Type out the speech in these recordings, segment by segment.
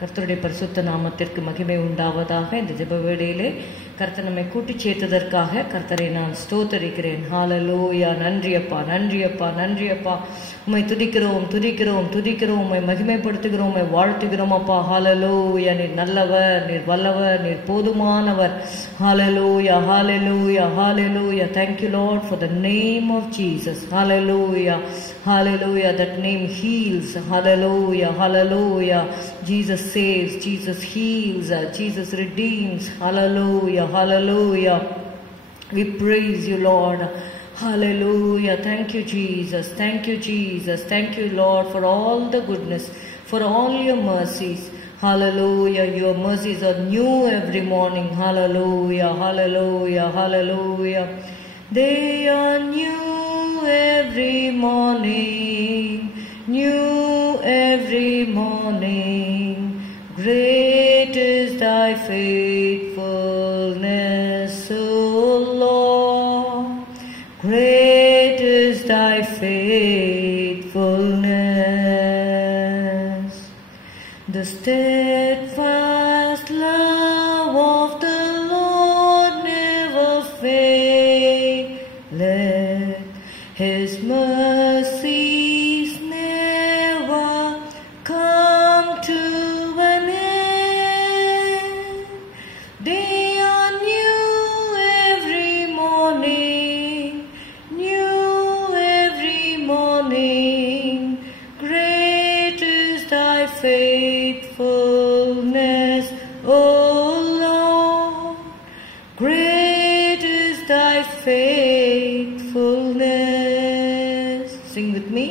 கர்த்தருடைய பரிசுத்த நாமத்திற்கு மகிமை உண்டாவதாக. இந்த ஜெப வேளையிலே கர்த்தர் நம்மை கூட்டி சேர்த்ததற்காக கர்த்தரை நான் ஸ்தோத்தரிக்கிறேன். ஹல்லேலூயா. நன்றி அப்பா, நன்றி அப்பா, நன்றி அப்பா. உம்மை துதிக்கிறோம், துதிக்கிறோம், துதிக்கிறோம். உம்மை மகிமைப்படுத்துகிறோம், உம்மை வாழ்த்துகிறோம் அப்பா. ஹல்லேலூயா. நீர் நல்லவர், நீர் வல்லவர், நீர் போதுமானவர். ஹல்லேலூயா, ஹல்லேலூயா, ஹல்லேலூயா. Thank you Lord for the name of Jesus. Hallelujah, hallelujah. That name heals. Hallelujah, hallelujah. Jesus saves, Jesus heals, Jesus redeems. Hallelujah, hallelujah. We praise you Lord. Hallelujah. Thank you Jesus, thank you Jesus, thank you Lord for all the goodness, for all your mercies. Hallelujah. Your mercies are new every morning. Hallelujah, hallelujah, hallelujah. They are new every morning, new every morning. Great is thy faithfulness, O Lord. Great is thy faithfulness. The steadfast love of the Lord never faileth. His mercies never come to an end. They are new every morning, new every morning. Great is thy faithfulness, O Lord. Great is thy faithfulness. Sing with me.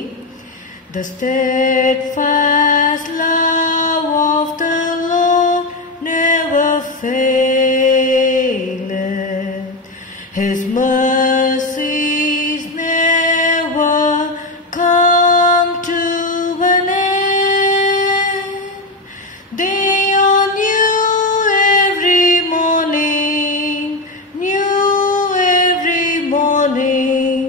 The steadfast love of the Lord never faileth. His mercies never come to an end. They are new every morning, new every morning.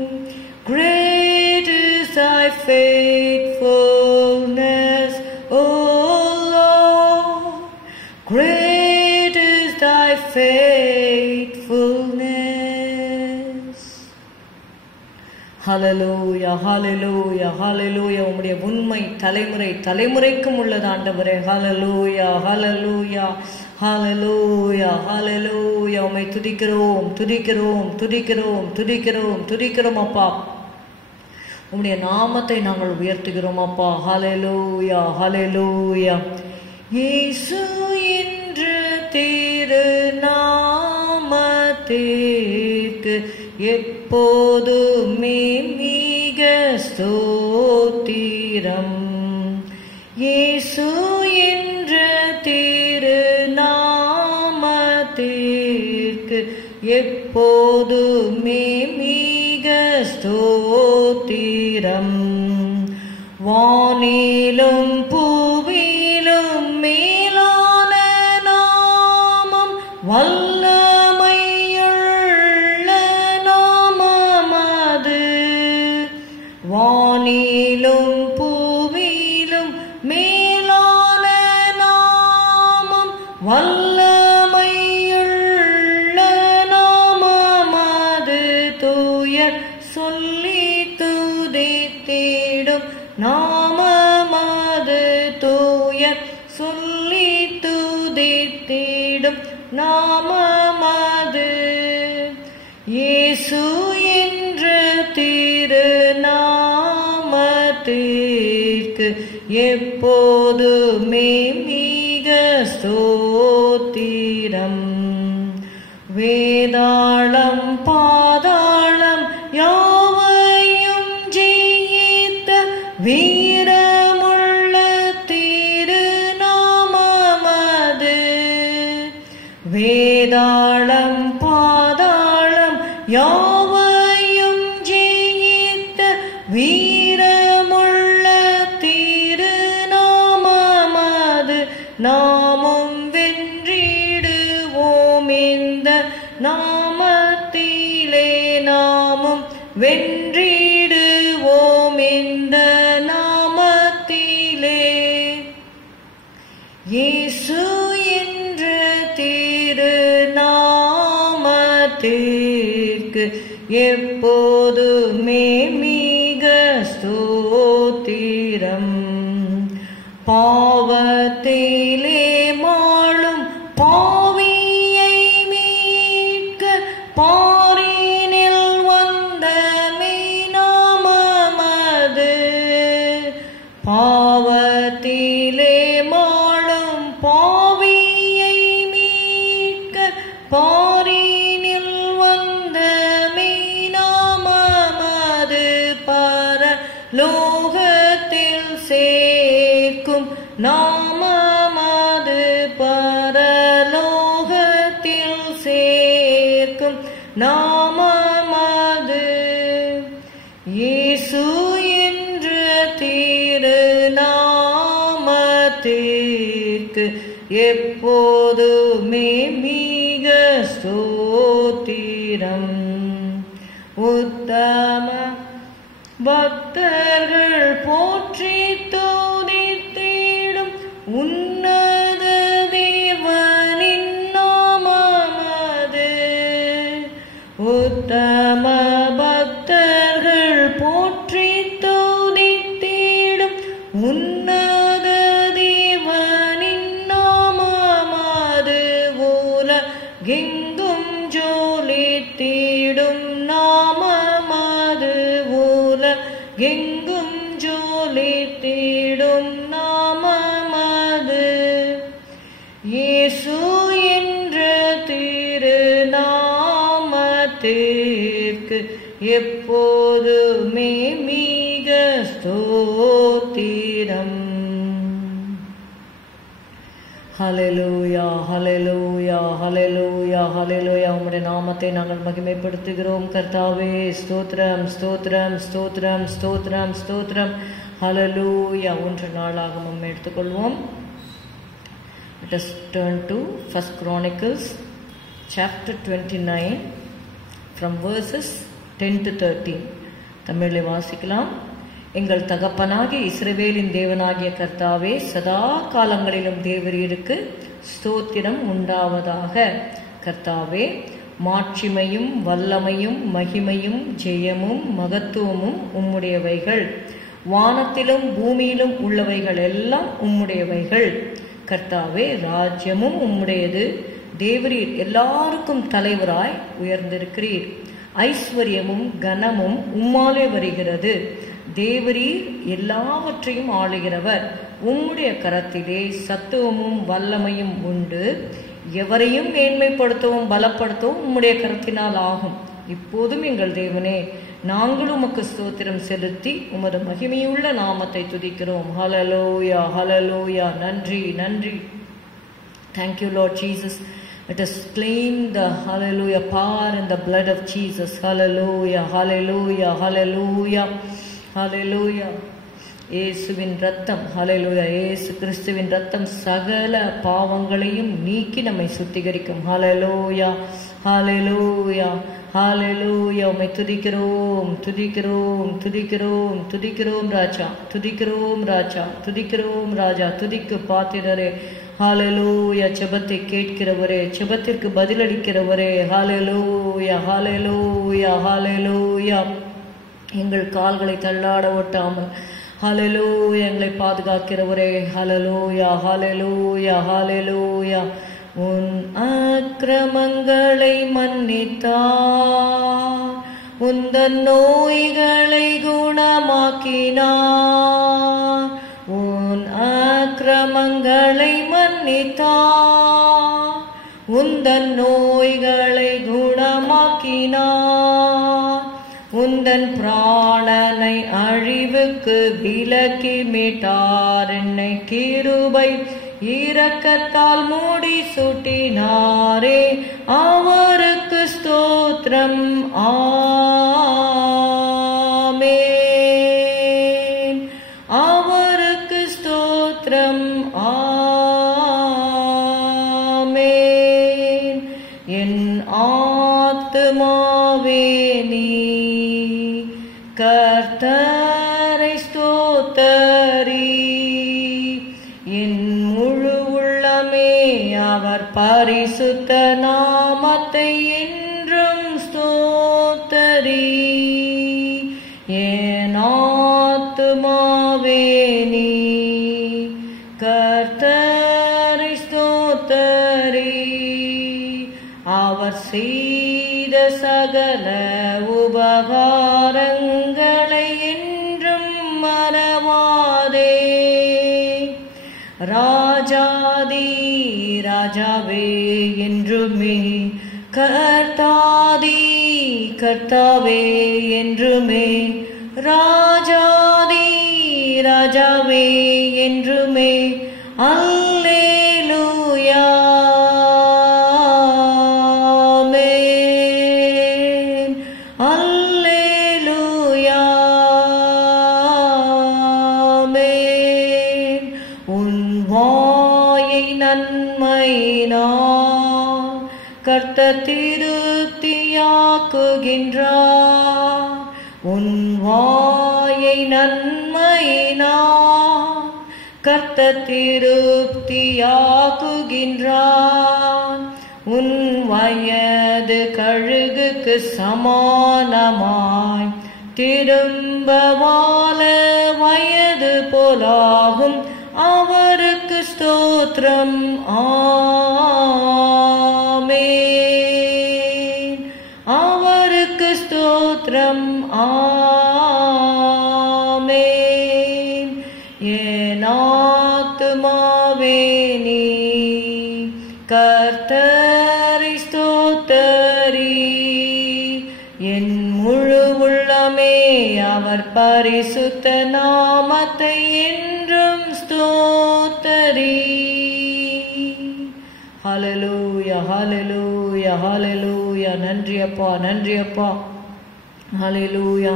Great is thy faithfulness, O Lord. Great is thy faithfulness. Hallelujah, hallelujah, hallelujah. உம்முடைய உண்மை தலைமுறை தலைமுறைக்கும் உள்ளது ஆண்டவரே. Hallelujah, hallelujah, hallelujah, hallelujah. உம்மை துதிக்கிறோம், துதிக்கிறோம், துதிக்கிறோம், துதிக்கிறோம், துதிக்கிறோம் அப்பா. உம்முடைய நாமத்தை நாங்கள் உயர்த்துகிறோம் அப்பா. ஹல்லேலூயா, ஹல்லேலூயா. இயேசு என்ற திருநாமத்திற்கு எப்போதுமே மிக ஸ்தோத்திரம். இயேசு என்ற திருநாமத்திற்கு எப்போதுமே மிக ஸ்தோத்திரம். வானிலும் பூவிலும் மேலான நாமம், வல்லமையுள்ள நாமம் அது. வானிலும் பூவிலும் மேலான நாமம், வல்லமையுள்ள நாமம் அது. தூயர் சொல்லி துதித்திடும் நாமமது. தூயர் சொல்லி துதித்திடும் நாமமது. இயேசு என்ற திருநாமத்திற்கு எப்போதுமே மிக ஸ்தோத்திரம். வேதாளம் பாதாளம் யாவையும் ஜெயித்த வீரமுள்ள திருநாமமது. வேதாளம் பாதாளம் யாவையும் ஜெயித்த வீரமுள்ள திருநாமமது. நாமும் வென்றிடுவோம் இந்த நாமத்திலே, நாமும் வென்றிடுவோம் இந்த நாமத்திலே. இயேசு என்ற திருநாமத்திற்கு எப்போதுமே மிக ஸ்தோத்திரம். பாவத்திலே மாளும் பாவியை மீட்க பாரினில் வந்த மெய்நாமமது. பாவத்திலே மாளும் பாவியை மீட்க பாரினில் வந்த மெய்நாமமது. பரலோகத்தில் சேர்க்கும் நாமமது. பரலோகத்தில் சேர்க்கும் நாமமது. இயேசு என்ற திருநாமத்திற்கு எப்போதுமே மிக ஸ்தோத்திரம். உத்தம பக்தர்கள் போற்றி துதித்திடும் உன்னத தேவனின் நாமமது. உத்தம பக்தர்கள் போற்றி துதித்திடும் உன்னத தேவனின் நாமமது. உலகெங்கும் ஜொலித்திடும் நாமமது. உலகெங்கும் ஜொலித்திடும் நாமமது. இயேசு என்ற திருநாமத்திற்கு எப்போதுமே மிக ஸ்தோத்திரம். ஹல்லேலூயா, ஹல்லேலூயா, ஹல்லேலூயா, ஹல்லேலூயா. உம்முடைய நாமத்தை நாங்கள் மகிமைப்படுத்துகிறோம் கர்த்தாவே. ஸ்தோத்திரம், ஸ்தோத்திரம், ஸ்தோத்திரம், ஸ்தோத்திரம், ஸ்தோத்திரம். ஹல்லேலூயா. ஒன்று நாளாகமம் எடுத்துக்கொள்வோம். Let us turn to 1 Chronicles chapter 29 from verses 10 to 13. தமிழில் வாசிக்கலாம். எங்கள் தகப்பனாகிய இஸ்ரவேலின் தேவனாகிய கர்த்தாவே, சதா காலங்களிலும் தேவரீருக்கு ஸ்தோத்திரம் உண்டாவதாக. கர்த்தாவே, மாட்சிமையும் வல்லமையும் மகிமையும் ஜெயமும் மகத்துவமும் உம்முடையவைகள். வானத்திலும் பூமியிலும் உள்ளவைகள் எல்லாம் உம்முடையவைகள். கர்த்தாவே, ராஜ்யமும் உம்முடையது. தேவரீர் எல்லாருக்கும் தலைவராய் உயர்ந்திருக்கிறீர். ஐஸ்வர்யமும் கனமும் உம்மாலே வருகிறது. தேவரீர் எல்லாவற்றையும் ஆளுகிறவர். உம்முடைய கரத்திலே சத்துவமும் வல்லமையும் உண்டு. எவரையும் மேன்மைப்படுத்தவும் பலப்படுத்தவும் உம்முடைய கரத்தினால் ஆகும். இப்போதும் எங்கள் தேவனே, நாங்கள் உமக்கு ஸ்தோத்திரம் செலுத்தி உமது மகிமையுள்ள நாமத்தை துதிக்கிறோம். ஹல்லேலூயா, ஹல்லேலூயா. நன்றி, நன்றி. Thank you, Lord Jesus. Let us claim the hallelujah power in the blood of Jesus. Hallelujah, hallelujah, hallelujah, hallelujah. இயேசுவின் ரத்தம், ஹல்லேலூயா. இயேசு கிறிஸ்துவின் ரத்தம் சகல பாவங்களையும் நீக்கி நம்மை சுத்திகரிக்கும். ஹல்லேலூயா, ஹல்லேலூயா, ஹல்லேலூயா. உம்மை துதிக்கிறோம், துதிக்கிறோம், துதிக்கிறோம், துதிக்கிறோம் ராஜா, துதிக்கிறோம் ராஜா, துதிக்கிறோம் ராஜா. துதிக்கு பாத்திரரே. ஹல்லேலூயா. ஜெபத்தை கேட்கிறவரே, ஜெபத்திற்கு பதிலளிக்கிறவரே. ஹல்லேலூயா, ஹல்லேலூயா, ஹல்லேலூயா. எங்கள் கால்களை தள்ளாட ஒட்டாமல் ஹல்லேலூயா எங்களை பாதுகாக்கிறவரே. ஹல்லேலூயா, ஹல்லேலூயா, ஹல்லேலூயா. உன் அக்கிரமங்களை மன்னித்தார், உந்தன் நோய்களை குணமாக்கினார். உன் அக்கிரமங்களை மன்னித்தார், உந்தன் நோய்களை குணமாக்கினார். உந்தன் பிராணனை அழிவுக்கு விலக்கி மீட்டார். என்னை கிருபை இரக்கத்தால் மூடி சுட்டினாரே, அவருக்கு ஸ்தோத்திரம். ஆமென். அவருக்கு ஸ்தோத்திரம். ஆமென். என் ஆத்துமாவே நீ கர்த்தரை ஸ்தோத்தரி, என் முழு பரிசுத்த நாமத்தை என்றும் ஸ்தோத்தரி. என் ஆத்துமாவே நீ கர்த்தரை ஸ்தோத்தரி. அவர் செய்த சகல உபகாரங்களை என்றும் மறவாதே. ராஜாதி ராஜாவே என்றுமே, கர்த்தாதி கர்த்தாவே என்றுமே, ராஜாதி ராஜாவே என்றுமே. அல்லேலூயா ஆமென். அல்லேலூயா ஆமென். உன் வாயை நன்மையினால் கர்த்தர் திருப்தியாக்குகின்றார். உன் வாயை நன்மையினால் கர்த்தர் திருப்தியாக்குகின்றார். உன் வயது கழுகுக்கு சமானமாய் திரும்ப வாழ வயது போலாகும். அவருக்கு ஸ்தோத்திரம் ஆமென். அவருக்கு ஸ்தோத்திரம் ஆமென். என் ஆத்துமாவே நீ கர்த்தரை ஸ்தோத்தரி. என் முழு உள்ளமே அவர் பரிசுத்த நாமத்தை என்றும் ஸ்தோத்தரி. ஹல்லேலூயா ஹல்லேலூயா ஹல்லேலூயா. நன்றி அப்பா, நன்றி அப்பா. ஹல்லேலூயா.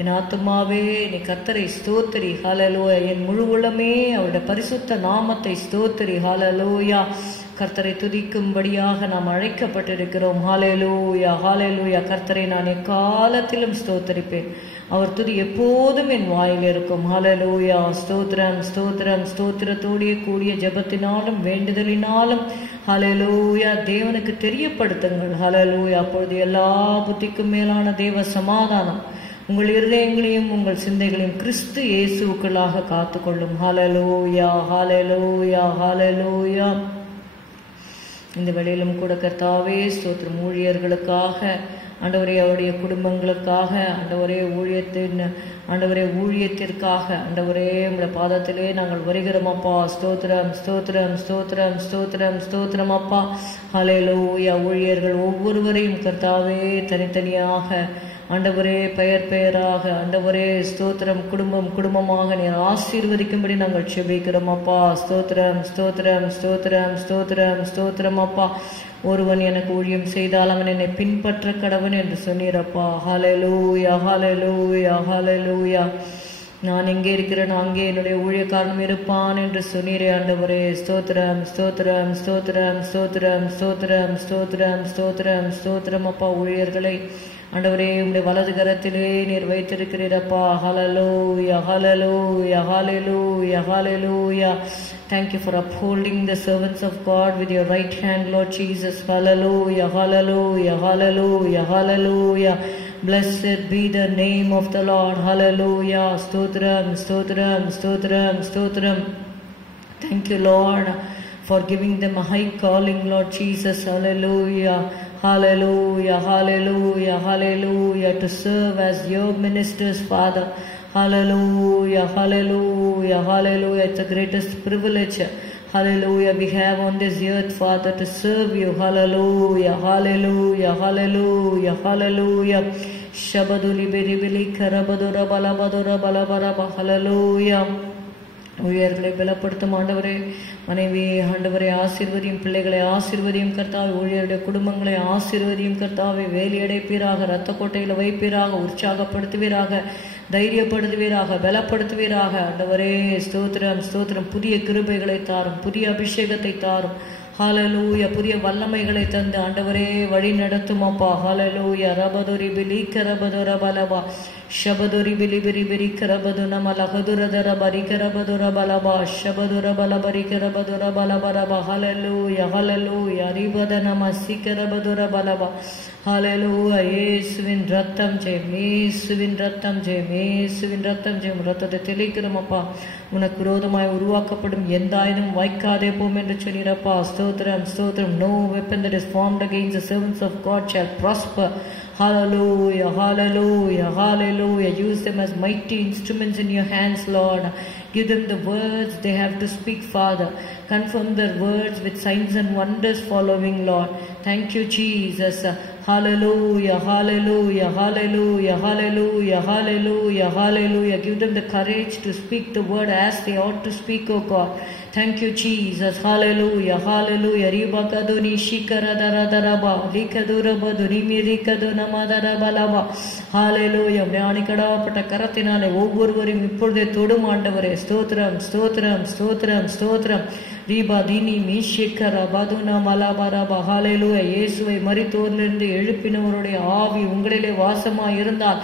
என் ஆத்துமாவே நீ கர்த்தரை ஸ்தோத்திரி. ஹல்லேலூயா. என் முழு உள்ளமே அவருடைய பரிசுத்த நாமத்தை ஸ்தோத்திரி. ஹல்லேலூயா. கர்த்தரை துதிக்கும்படியாக நாம் அழைக்கப்பட்டிருக்கிறோம். ஹல்லேலூயா ஹல்லேலூயா. கர்த்தரை நான் எக்காலத்திலும் ஸ்தோத்தரிப்பேன். அவர் துதி எப்போதும் என் வாயில் இருக்கும். ஹல்லேலூயா. ஸ்தோத்திரம் ஸ்தோத்திரம். ஸ்தோத்திரத்தோடைய கூடிய ஜெபத்தினாலும் வேண்டுதலினாலும் ஹல்லேலூயா தேவனுக்கு தெரியப்படுத்துங்கள். ஹல்லேலூயா. அப்பொழுது எல்லா புத்திக்கும் மேலான தேவ சமாதானம் உங்கள் இருதயங்களையும் உங்கள் சிந்தைகளையும் கிறிஸ்து இயேசுவுக்குள்ளாக காத்துக்கொள்ளும். ஹல்லேலூயா ஹல்லேலூயா ஹல்லேலூயா. இந்த வேளையிலும் கூட கர்த்தாவே ஸ்தோத்திரம். ஊழியர்களுக்காக ஆண்டவரே, அவருடைய குடும்பங்களுக்காக ஆண்டவரே, ஊழியத்திற்காக ஆண்டவரே உங்களுடைய பாதத்திலே நாங்கள் வருகிறோம் அப்பா. ஸ்தோத்திரம் ஸ்தோத்திரம் ஸ்தோத்திரம் ஸ்தோத்திரம் ஸ்தோத்திரம் அப்பா. ஹல்லேலூயா. ஊழியர்கள் ஒவ்வொருவரையும் கர்த்தாவே தனித்தனியாக ஆண்டவரே பெயர் பெயராக ஆண்டவரே ஸ்தோத்திரம் குடும்பம் குடும்பமாக நீர் ஆசீர்வதிக்கும்படி நாங்கள் செபிக்கிறோம் அப்பா. ஸ்தோத்திரம் ஸ்தோத்திரம் ஸ்தோத்திரம் ஸ்தோத்திரம் ஸ்தோத்திரம் அப்பா. ஒருவன் எனக்கு ஊழியம் செய்தால் அவன் என்னை பின்பற்ற கடவன் என்று சொன்னீரப்பா. ஹல்லேலூயா ஹல்லேலூயா ஹல்லேலூயா. நான் எங்கே இருக்கிறேன் அங்கே என்னுடைய ஊழியக்காரனும் இருப்பான் என்று சொன்னீரே ஆண்டவரே. ஸ்தோத்திரம் ஸ்தோத்திரம் ஸ்தோத்திரம் ஸ்தோத்திரம் ஸ்தோத்திரம் ஸ்தோத்திரம் ஸ்தோத்திரம் ஸ்தோத்திரம் அப்பா. ஊழியர்களை ஆண்டவரே உம்முடைய வலது கரத்திலே நீர் வைத்திருக்கிறீரப்பா. ஹல்லேலூயா ஹல்லேலூயா ஹல்லேலூயா ஹல்லேலூயா. Thank you for upholding the servants of God with your right hand, Lord Jesus. Hallelujah hallelujah hallelujah hallelujah. Blessed be the name of the Lord. Hallelujah. Stotram stotram stotram stotram. Thank you, Lord, for giving them a high calling, Lord Jesus. Hallelujah hallelujah hallelujah hallelujah. To serve as your ministers, Father. Hallelujah hallelujah hallelujah. It's the greatest privilege, hallelujah, we have on this earth, Father, to serve you. Hallelujah hallelujah hallelujah hallelujah. Shabaduli beribili karabadura balabadura balabaraba. Hallelujah. ஊழியர்களை பலப்படுத்தும் ஆண்டவரே. மனைவி ஆண்டவரை ஆசீர்வதியும், பிள்ளைகளை ஆசீர்வதியும் கர்த்தாவே. ஊழியருடைய குடும்பங்களை ஆசீர்வதியும் கர்த்தாவே. வேலியடைப்பீராக, இரத்த கோட்டையில் வைப்பீராக, உற்சாகப்படுத்துவீராக, தைரியப்படுத்துவீராக, பலப்படுத்துவீராக ஆண்டவரே. ஸ்தோத்திரம் ஸ்தோத்திரம். புதிய கிருபைகளை தாரும், புதிய அபிஷேகத்தை தாரும். ஹல்லேலூயா. புதிய வல்லமைகளை தந்து ஆண்டவரே வழி நடத்தும் அப்பா. ஹல்லேலூயா. ரபதுரி பிலிக்க ரபதுர பலபா. Shabaduri bili biri biri karabaduna malakadura dara bari karabadura balaba Shabadura balabari karabadura balabaraba Hallelujah Hallelujah Ribadana masi karabadura balaba Hallelujah Yesuvin ratham jayam Yesuvin ratham jayam Yesuvin ratham jayam rathate தெளிக்கிறோமப்பா உனக்கு விரோதமாய் உருவாக்கப்படும் எந்த ஆயுதம் வாய்க்காதே போம் என்று சொன்னீரப்பா ஸ்தோத்திரம் ஸ்தோத்திரம் no weapon that is formed against the servants of God shall prosper. Hallelujah, hallelujah, hallelujah. Use them as mighty instruments in your hands, Lord. Give them the words they have to speak, Father. Confirm their words with signs and wonders following, Lord. Thank you, Jesus. Hallelujah, hallelujah, hallelujah, hallelujah, hallelujah, hallelujah. Give them the courage to speak the word as they ought to speak, O God. Thank you, Jesus. Hallelujah, hallelujah. Riba kaduni shikara dara daraba likadura baduni mirikaduna madara balaba. Hallelujah. ஞானிக்கடாப்பட்ட கரத்தினாலே ஒவ்வொருவரையும் இப்பொழுதே தொடும் ஆண்டவரே ஸ்தோத்திரம் ஸ்தோத்திரம் ஸ்தோத்திரம் ஸ்தோத்திரம் ரீபா தீனி மீஷிக்கரா பதுனா மலாபரபா ஹalleluya. இயேசுவை மரித்தோரிலிருந்து எழுப்பினவருடைய ஆவி உங்களிலே வாசமாய் இருந்தால்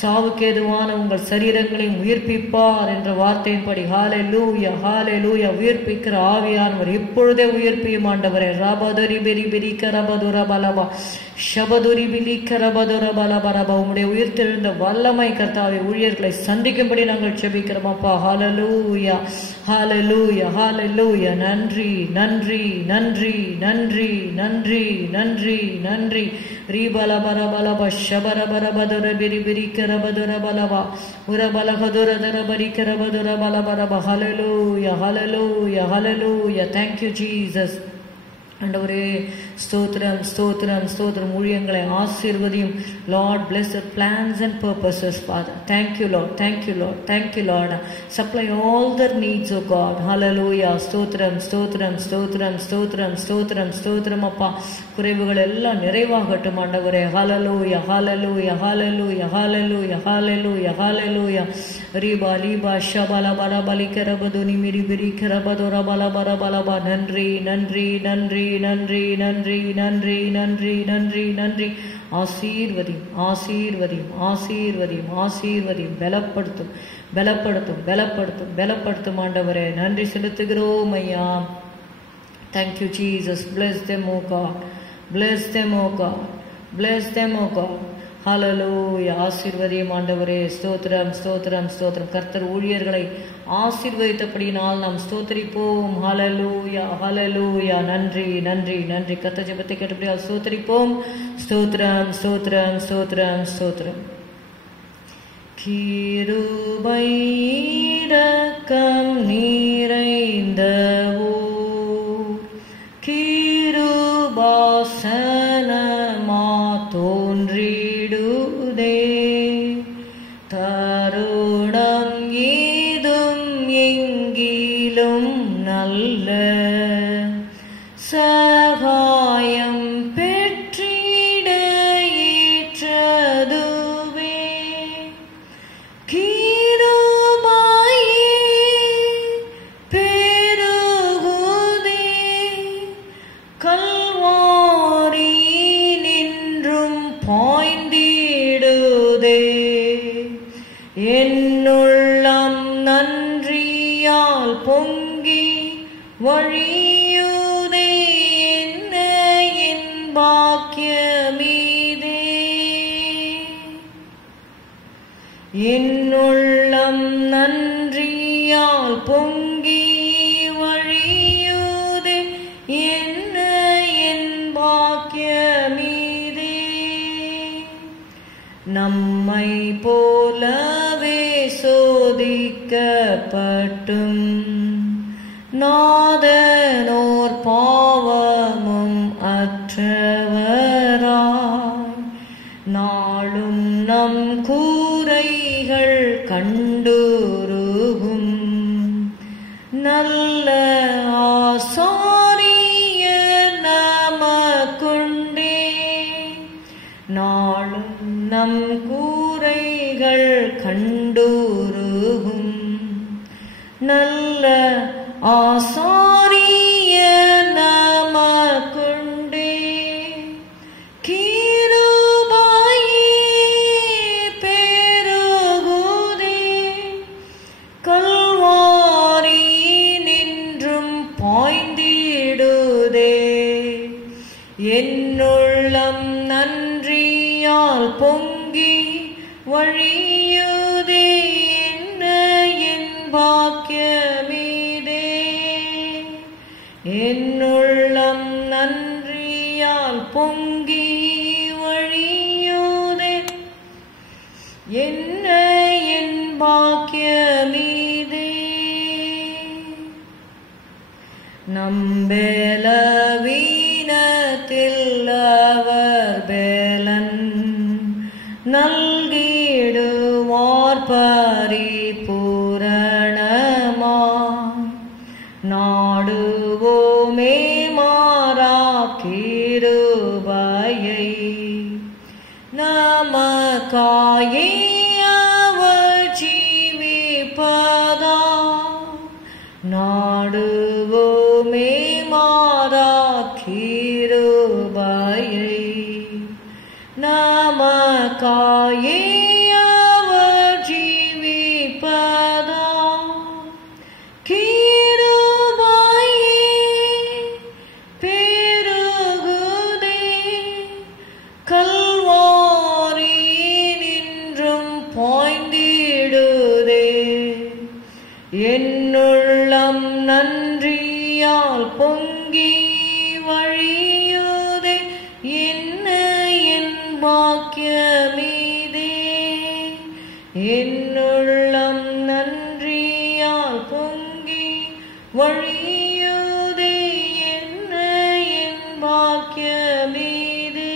சாவுக்கேதுவான உங்கள் சரீரங்களையும் உயிர்ப்பிப்பார் என்ற வார்த்தையின்படி ஹalleluya ஹalleluya. உயிர்ப்பிக்கிற ஆவியானவர் இப்பொழுதே உயிர்ப்பியும் ஆண்டவரே. ராபதுரி பெரி பெரி கரபதுர பலபா ஷபதுரி பிலி கரபதுர பலபரபா. உம்முடைய உயிர்த்தெழுந்த வல்லமை கர்த்தாவே ஊழியர்களை சந்திக்கும்படி நாங்கள் ஜெபிக்கிறோம் அப்பா. ஹalleluya ஹalleluya ஹalleluya. நன்றி நன்றி நன்றி நன்றி நன்றி நன்றி நன்றி. ரீபல பரபலப ஷபர பரபதுர பிரி பிரி கரபதுர பலபா உரபலகதுர தர பரி கரபதுர பலபரபா. ஹalleluya ஹalleluya ஹalleluya. Thank you Jesus. ஆண்டவரே ஸ்தோத்திரம் ஸ்தோத்திரம் ஸ்தோத்திரம். ஊழியங்களை ஆசீர்வதியும். Lord, bless the plans and purposes, Father. Thank you, Lord. Thank you, Lord. Thank you, Lord. Supply all their needs, O God. Hallelujah. ஸ்தோத்திரம் ஸ்தோத்திரம் ஸ்தோத்திரம் ஸ்தோத்திரம் ஸ்தோத்திரம் ஸ்தோத்திரம் அப்பா. குறைவுகள் எல்லாம் நிறைவாகட்டும் ஆண்டவரே. Hallelujah Hallelujah Hallelujah Hallelujah Hallelujah Hallelujah. ரீபா லீபா ஷபல பரபலி கரபதுனி miri பிரி கரபதுர பல பரபலபா. நன்றி நன்றி நன்றி நன்றி நன்றி நன்றி நன்றி நன்றி நன்றி. ஆசீர்வதியும் ஆசீர்வதியும் ஆசீர்வதியும் ஆசீர்வதியும். பலப்படுத்தும் பலப்படுத்தும் பலப்படுத்தும் பலப்படுத்தும் ஆண்டவரே. நன்றி செலுத்துகிறோம் ஐயா. Thank you Jesus. Bless them, O God. Bless them, O God. Bless them, O God. Hallelujah. ஆசீர்வதியும் ஆண்டவரே. ஸ்தோத்திரம் ஸ்தோத்திரம் ஸ்தோத்திரம். கர்த்தர் ஊழியர்களை ஆசீர்வதித்தபடியினால் நாம் ஸ்தோத்திரிப்போம். ஹalleluya ஹalleluya. நன்றி நன்றி நன்றி. கர்த்தர் ஜெபத்தை கேட்டபடியால் ஸ்தோத்திரிப்போம். ஸ்தோத்திரம் ஸ்தோத்திரம் ஸ்தோத்திரம் ஸ்தோத்திரம். கிருபை இரக்கம் நிறைந்தவோ கிருபாசனமா தோன்றிடுதே. தருணம் ஏதும் எங்கிலும் நல்ல சகாயம் பெற்றிட ஏற்றதுவே. என்னுள்ளம் நன்றியால் பொங்கி வழியுதே. என்ன என் பாக்கியமீதே. என்னுள்ளம் நன்றியால் பொங்கி வழியுதே. என்ன என் பாக்கியமீதே. நம்மை போலவே சோதிக்கப்பட்டும் நாதனோர் பாவமும் அற்றவராய் நாளும் நம் கூரைகள் கண்டுருகும் நல்ல ஆசாரியர் நமக்குண்டே. நாளும் நம் கூரைகள் கண்டுருகும் நல்ல ஆசாரியர் நமக்குண்டே. கிருபையே பெருகுதே. என்னுள்ளம் நன்றியால் பொங்கி வழியுதே என்ன என் பாக்கியமீதே. என்னுள்ளம் நன்றியால் பொங்கி வழியுதே என்ன என் பாக்கியமீதே. நம்பெலவீனத்தில் அவர் பேலன் நல்கிடுவார் பரிபூரணமாய். நாடுவோமே மாறா கிருபையை நமக்காயே அவர் ஜீவிப்பதா. நாடுவோமே மாறா கிருபையை நமக்காயே அவர் ஜீவிப்பதா. கிருபையே பெருகுதே கல்வாரி நின்றும் பாய்ந்திடுதே. என்னுள்ளம் நன்றியால் பொங்கி வழியுதே என்ன என் பாக்கியமீதே. என்னுள்ளம் நன்றியால் பொங்கி வழியுதே என்ன என் பாக்கியமீதே.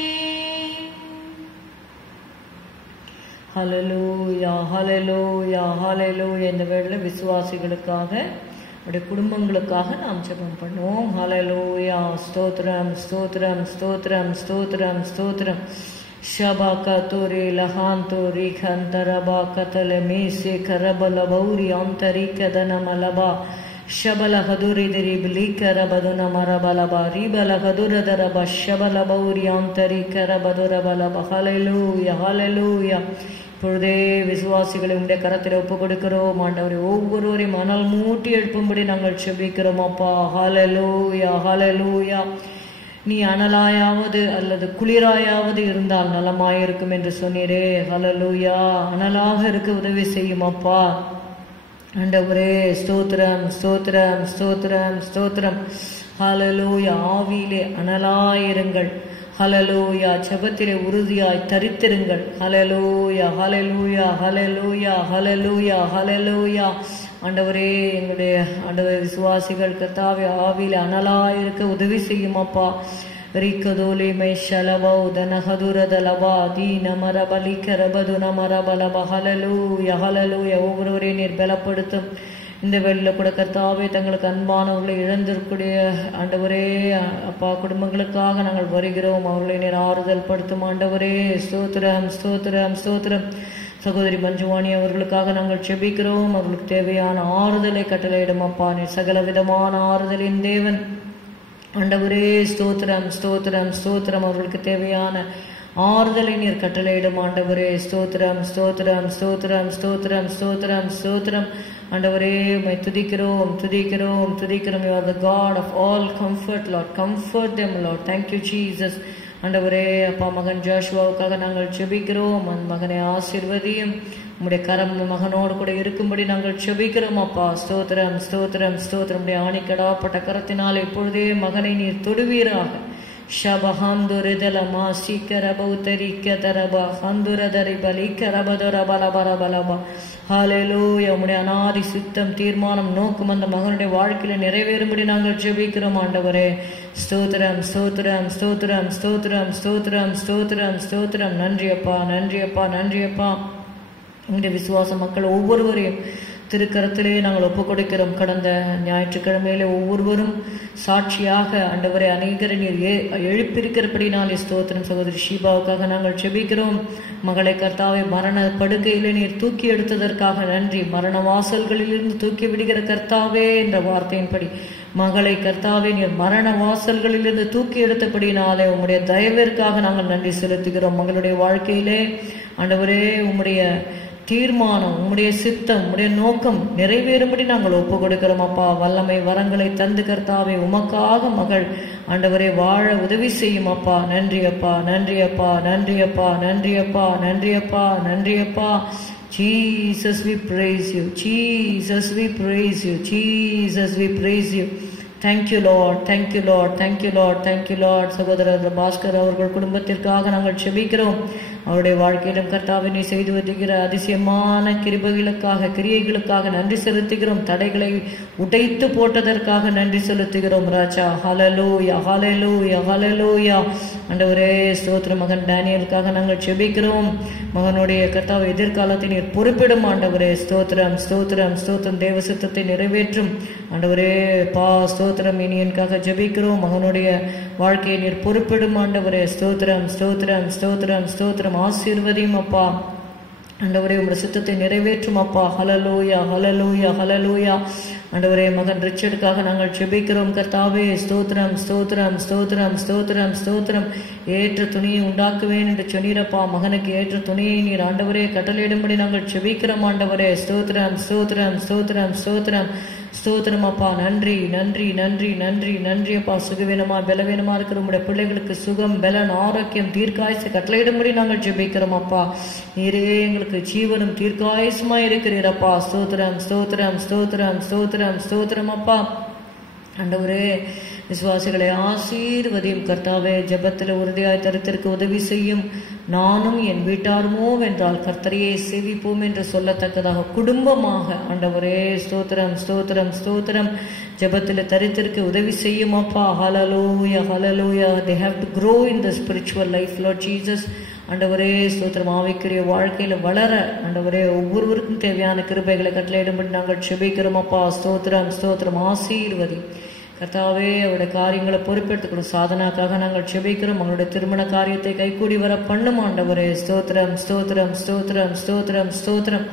ஹல்லேலூயா ஹல்லேலூயா ஹல்லேலூயா. இந்த வேளையில விசுவாசிகளுக்காக அவருடைய குடும்பங்களுக்காக நாம் ஜெபம் பண்ணுவோம். ஹல்லேலூயா. ஸ்தோத்திரம் ஸ்தோத்திரம் ஸ்தோத்திரம் ஸ்தோத்திரம் ஸ்தோத்திரம். ஷபகதுரி லஹாந்துரி கந்தரபா கதல மீசே கரபல பௌரி ஆந்தரிகதனமலபா ಶಬಲ ಹದುರಿದಿರಿ ಬಿಲಿಕರ ಬದುನ ಮರಬಲಬ ರೀಬಲ ಹದುರದರಬ ಶಬಲ ಬೌರಿ ಆಂತರಿಕರ ಬದುರ ಬಲಬ. ஹல்லேலூயா ஹல்லேலூயா. இப்பொழுதே விசுவாசிகளை உடைய கரத்தில் ஒப்பு கொடுக்கிறோம் ஆண்டவரே. ஒவ்வொருவரையும் மணல் மூட்டி எழுப்பும்படி நாங்கள் செபிக்கிறோம் அப்பா. ஹல்லேலூயா ஹல்லேலூயா. நீ அனலாயாவது அல்லது குளிராயாவது இருந்தால் நலமாயிருக்கும் என்று சொன்னீரே. ஹல்லேலூயா. அனலாக இருக்க உதவி செய்யும் அப்பா. ஆண்டவரே ஸ்தோத்திரம் ஸ்தோத்திரம் ஸ்தோத்திரம் ஸ்தோத்திரம். ஹல்லேலூயா. ஆவியிலே அனலாயிருங்கள். ஹல்லேலூயா. ஜெபத்திலே உறுதியாய் தரித்திருங்கள். ஹல்லேலூயா ஹல்லேலூயா ஹல்லேலூயா ஹல்லேலூயா ஹல்லேலூயா. ஆண்டவரே எங்களுடைய ஆண்டவரே விசுவாசிகள் கர்த்தாவே ஆவியிலே அனலாயிருக்க உதவி செய்யும் அப்பா. ரிக்கதோலி மைஷலபௌ தனஹதுரதலபா தீன மரபலி கரபது நமரபலப. ஹல்லேலூயா ஹல்லேலூயா. ஒவ்வொருவரையும் நீர் பலப்படுத்தும். இந்த வேளையில கூட கர்த்தாவே தங்களுக்கு அன்பானவர்களை இழந்திருக்கூடிய ஆண்டவரே அப்பா குடும்பங்களுக்காக நாங்கள் வருகிறோம். அவர்களை நீர் ஆறுதல் படுத்தும் ஆண்டவரே. ஸ்தோத்திரம் ஸ்தோத்திரம் ஸ்தோத்திரம். சகோதரி மஞ்சுவாணி அவர்களுக்காக நாங்கள் செபிக்கிறோம். அவர்களுக்கு தேவையான ஆறுதலை கட்டளையிடும் அப்பா. நீர் சகல விதமான ஆறுதலின் தேவன் ஆண்டவரே. ஸ்தோத்திரம் ஸ்தோத்திரம் ஸ்தோத்திரம். அவர்களுக்கு தேவையான ஆறுதலை நீர் கட்டளையிடும் ஆண்டவரே. ஸ்தோத்திரம் ஸ்தோத்திரம் ஸ்தோத்திரம் ஸ்தோத்திரம் ஸ்தோத்திரம் ஸ்தோத்திரம். ஆண்டவரே உம்மை துதிக்கிறோம் துதிக்கிறோம் துதிக்கிறோம். You are the God of all comfort, Lord. Comfort them, Lord. Thank you, Jesus. ஆண்டவரே அப்பா மகன் ஜோஷுவாவுக்காக நாங்கள் செபிக்கிறோம். அந்த மகனை ஆசீர்வதியும். உம்முடைய கரம் மகனோடு கூட இருக்கும்படி நாங்கள் செபிக்கிறோம் அப்பா. ஸ்தோத்திரம் ஸ்தோத்திரம் ஸ்தோத்திரம். உம்முடைய ஆணிக்கடாப்பட்ட கரத்தினால் இப்பொழுதே மகனை நீர் தொடுவீராக. ஷபஹந்துரிதலமா சீக்கரபௌத்தரிக்கதரபா ஹந்துரதரி பலிக்கரபதரபலபரபலபா. ஹல்லேலூயா. உம்முடைய அநாதி சுத்தம் தீர்மானம் நோக்கும் அந்த மகனுடைய வாழ்க்கையில நிறைவேறும்படி நாங்கள் ஜெபிக்கிறோம் ஆண்டவரே. ஸ்தோத்திரம் ஸ்தோத்திரம் ஸ்தோத்திரம் ஸ்தோத்திரம் ஸ்தோத்திரம் ஸ்தோத்திரம் ஸ்தோத்திரம். நன்றி அப்பா நன்றி அப்பா நன்றி அப்பா. உங்களுடைய விசுவாச மக்கள் ஒவ்வொருவரையும் திருக்கரத்திலே நாங்கள் ஒப்புக் கொடுக்கிறோம். கடந்த ஞாயிற்றுக்கிழமையிலே ஒவ்வொருவரும் சாட்சியாக ஆண்டவரை அநேகரை நீர் எழுப்பியிருக்கிறபடினாலே ஸ்தோத்திரம். சகோதரி ஷீபாவுக்காக நாங்கள் செபிக்கிறோம். மகளை கர்த்தாவை மரண படுக்கையிலே நீர் தூக்கி எடுத்ததற்காக நன்றி. மரண வாசல்களிலிருந்து தூக்கி விடுகிற கர்த்தாவே என்ற வார்த்தையின்படி மகளை கர்த்தாவே நீர் மரண வாசல்களிலிருந்து தூக்கி எடுத்தபடினாலே உம்முடைய தயவிற்காக நாங்கள் நன்றி செலுத்துகிறோம். மகளுடைய வாழ்க்கையிலே ஆண்டவரே உம்முடைய தீர்மானம், உம்முடைய சித்தம், உம்முடைய நோக்கம் நிறைவேறும்படி நாங்கள் ஒப்பு கொடுக்கிறோம் அப்பா. வல்லமை வரங்களை தந்து கர்த்தாவே உமக்காக மகள் ஆண்டவரே வாழ உதவி செய்யும் அப்பா. நன்றி அப்பா, நன்றி அப்பா, நன்றி அப்பா, நன்றி அப்பா, நன்றி அப்பா, நன்றி அப்பா. Jesus, we praise you. Jesus, we praise you. Jesus, we praise you. Thank you Lord, thank you Lord, thank you Lord, thank you Lord. சகோதரர் பாஸ்கர் அவர்கள் குடும்பத்திற்காக நாங்கள் செபிக்கிறோம். அவருடைய வாழ்க்கையிலும் கர்த்தாவே நீ செய்து வருகிற அதிசயமான கிருபைகளுக்காக, கிரியைகளுக்காக நன்றி செலுத்துகிறோம். தடைகளை உடைத்து போட்டதற்காக நன்றி செலுத்துகிறோம் ராஜா. ஹல்லேலூயா, ஹல்லேலூயா, ஹல்லேலூயா. ஆண்டவரே ஸ்தோத்திரம். மகன் டேனியலுக்காக நாங்கள் செபிக்கிறோம். மகனுடைய கர்த்தாவே எதிர்காலத்தை நீர் பொறுப்பிடும் ஆண்டவரே. ஸ்தோத்திரம், ஸ்தோத்திரம், ஸ்தோத்திரம். தேவ சித்தத்தை நிறைவேற்றும் ஆண்டவரே. பா ஸ்தோத்திரம். இனியனுக்காக ஜெபிக்கிறோம். மகனுடைய வாழ்க்கையை நீர் பொறுப்பிடும் ஆண்டவரே. ஸ்தோத்திரம், ஸ்தோத்திரம், ஸ்தோத்திரம், ஸ்தோத்திரம். ஆசீர்வதியும் அப்பா. ஆண்டவரே உம்முடைய சித்தத்தை நிறைவேற்றும் அப்பா. ஹல்லேலூயா, ஹல்லேலூயா, ஹல்லேலூயா. ஆண்டவரே மகன் ரிச்சர்டுக்காக நாங்கள் ஜெபிக்கிறோம் கர்த்தாவே. ஸ்தோத்திரம், ஸ்தோத்திரம், ஸ்தோத்திரம், ஸ்தோத்திரம், ஸ்தோத்திரம். ஏற்ற துணியை உண்டாக்குவேன் என்று சொன்னீரப்பா. மகனுக்கு ஏற்ற துணியை நீர் ஆண்டவரே கட்டளையிடும்படி நாங்கள் ஜெபிக்கிறோம் ஆண்டவரே. ஸ்தோத்திரம், ஸ்தோத்திரம், ஸ்தோத்திரம், ஸ்தோத்திரம், ஸ்தோத்திரம் அப்பா. நன்றி, நன்றி, நன்றி, நன்றி, நன்றி அப்பா. சுகவீனமா பலவீனமா இருக்கிற உங்களுடைய பிள்ளைகளுக்கு சுகம், பலன், ஆரோக்கியம், தீர்க்காயசை கட்டளையிடும்படி நாங்கள் ஜெபிக்கிறோம் அப்பா. நீரே எங்களுக்கு ஜீவனும் தீர்க்காயசுமா இருக்கிறீரப்பா. ஸ்தோத்திரம், ஸ்தோத்திரம், ஸ்தோத்திரம், ஸ்தோத்திரம், ஸ்தோத்திரம் அப்பா. ஆண்டவரே விசுவாசிகளை ஆசீர்வதியும் கர்த்தாவே. ஜெபத்தில் உறுதியாய் தரித்திற்கு உதவி செய்யும். நானும் என் வீட்டாருமோ வென்றால் கர்த்தரையே சேவிப்போம் என்று சொல்லத்தக்கதாக குடும்பமாக ஆண்டவரே ஸ்தோத்திரம், ஸ்தோத்திரம், ஸ்தோத்திரம். ஜெபத்தில் தரித்திற்கு உதவி செய்யும் அப்பா. ஹல்லேலூயா, ஹல்லேலூயா. They have to grow in the spiritual life, Lord Jesus. ஆண்டவரே ஸ்தோத்திரம். ஆவிக்குரிய வாழ்க்கையில வளர ஆண்டவரே ஒவ்வொருவருக்கும் தேவையான கிருபைகளை கட்டளையிடும்படி நாங்கள் செபிக்கிறோம் அப்பா. ஸ்தோத்திரம், ஸ்தோத்திரம். ஆசீர்வதி கர்த்தாவே. அவருடைய காரியங்களை பொறுப்பெடுத்துக்கணும். சாதனாக்காக நாங்கள் செபிக்கிறோம். அவங்களுடைய திருமண காரியத்தை கைகூடி வர பண்ணும் ஆண்டவரே. ஸ்தோத்திரம், ஸ்தோத்திரம், ஸ்தோத்திரம், ஸ்தோத்திரம், ஸ்தோத்திரம்.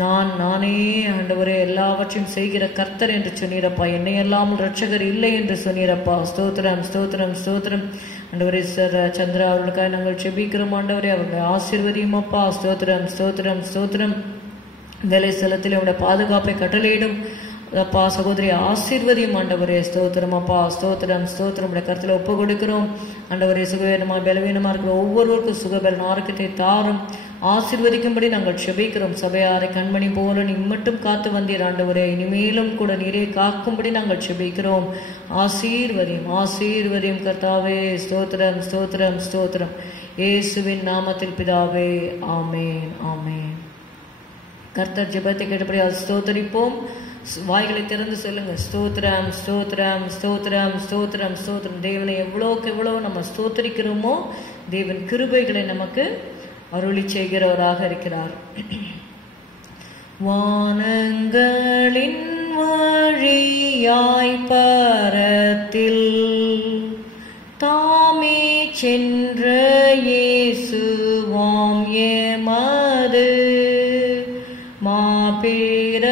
நானே ஆண்டவரே எல்லாவற்றையும் செய்கிற கர்த்தர் என்று சொன்னீரப்பா. என்னை அல்லாமல் ரட்சகர் இல்லை என்று சொன்னீரப்பா. ஸ்தோத்திரம், ஸ்தோத்திரம், ஸ்தோத்திரம். ஆண்டவரே சார் சந்திரா அவர்களுக்காக நாங்கள் செபிக்கிறோம் ஆண்டவரே. அவருடைய ஆசீர்வதியும் அப்பா. ஸ்தோத்திரம், ஸ்தோத்திரம், ஸ்தோத்திரம். வேலை ஸ்தலத்தில் அவருடைய பாதுகாப்பை கட்டளையிடும் அப்பா. சகோதரி ஆசீர்வதியும் ஆண்டவரே. ஸ்தோத்திரம் அப்பா. ஸ்தோத்திரம், ஸ்தோத்திரம். கருத்துல ஒப்பு கொடுக்கிறோம் ஆண்டவரே. சுகவீனமா பலவீனமா இருக்கிற ஒவ்வொருவருக்கும் சுகபலன் ஆரோக்கியத்தை தாரும். ஆசீர்வதிக்கும்படி நாங்கள் செபிக்கிறோம். சபையாரை கண்மணி போல நீ மட்டும் காத்து வந்தீர் ஆண்டவரே. இனிமேலும் கூட நீரே காக்கும்படி நாங்கள் செபிக்கிறோம். ஆசீர்வதியும், ஆசீர்வதியும் கர்த்தாவே. ஸ்தோத்திரம், ஸ்தோத்திரம், ஸ்தோத்திரம். இயேசுவின் நாமத்தில் பிதாவே. ஆமேன், ஆமேன். கர்த்தர் ஜெபத்தை கேட்டபடி அது ஸ்தோத்தரிப்போம். வாய்களை திறந்து சொல்லுங்க. ஸ்தோத்திரம், ஸ்தோத்திரம், ஸ்தோத்திரம், ஸ்தோத்திரம், ஸ்தோத்திரம். தேவனை எவ்வளோக்கு எவ்வளோ நம்ம ஸ்தோத்தரிக்கிறோமோ தேவன் கிருபைகளை நமக்கு அருளி செய்கிறவராக இருக்கிறார். வானங்களின் வழியாய் பரத்தில் தாமே சென்ற இயேசுவாம் எமது மாபெரதான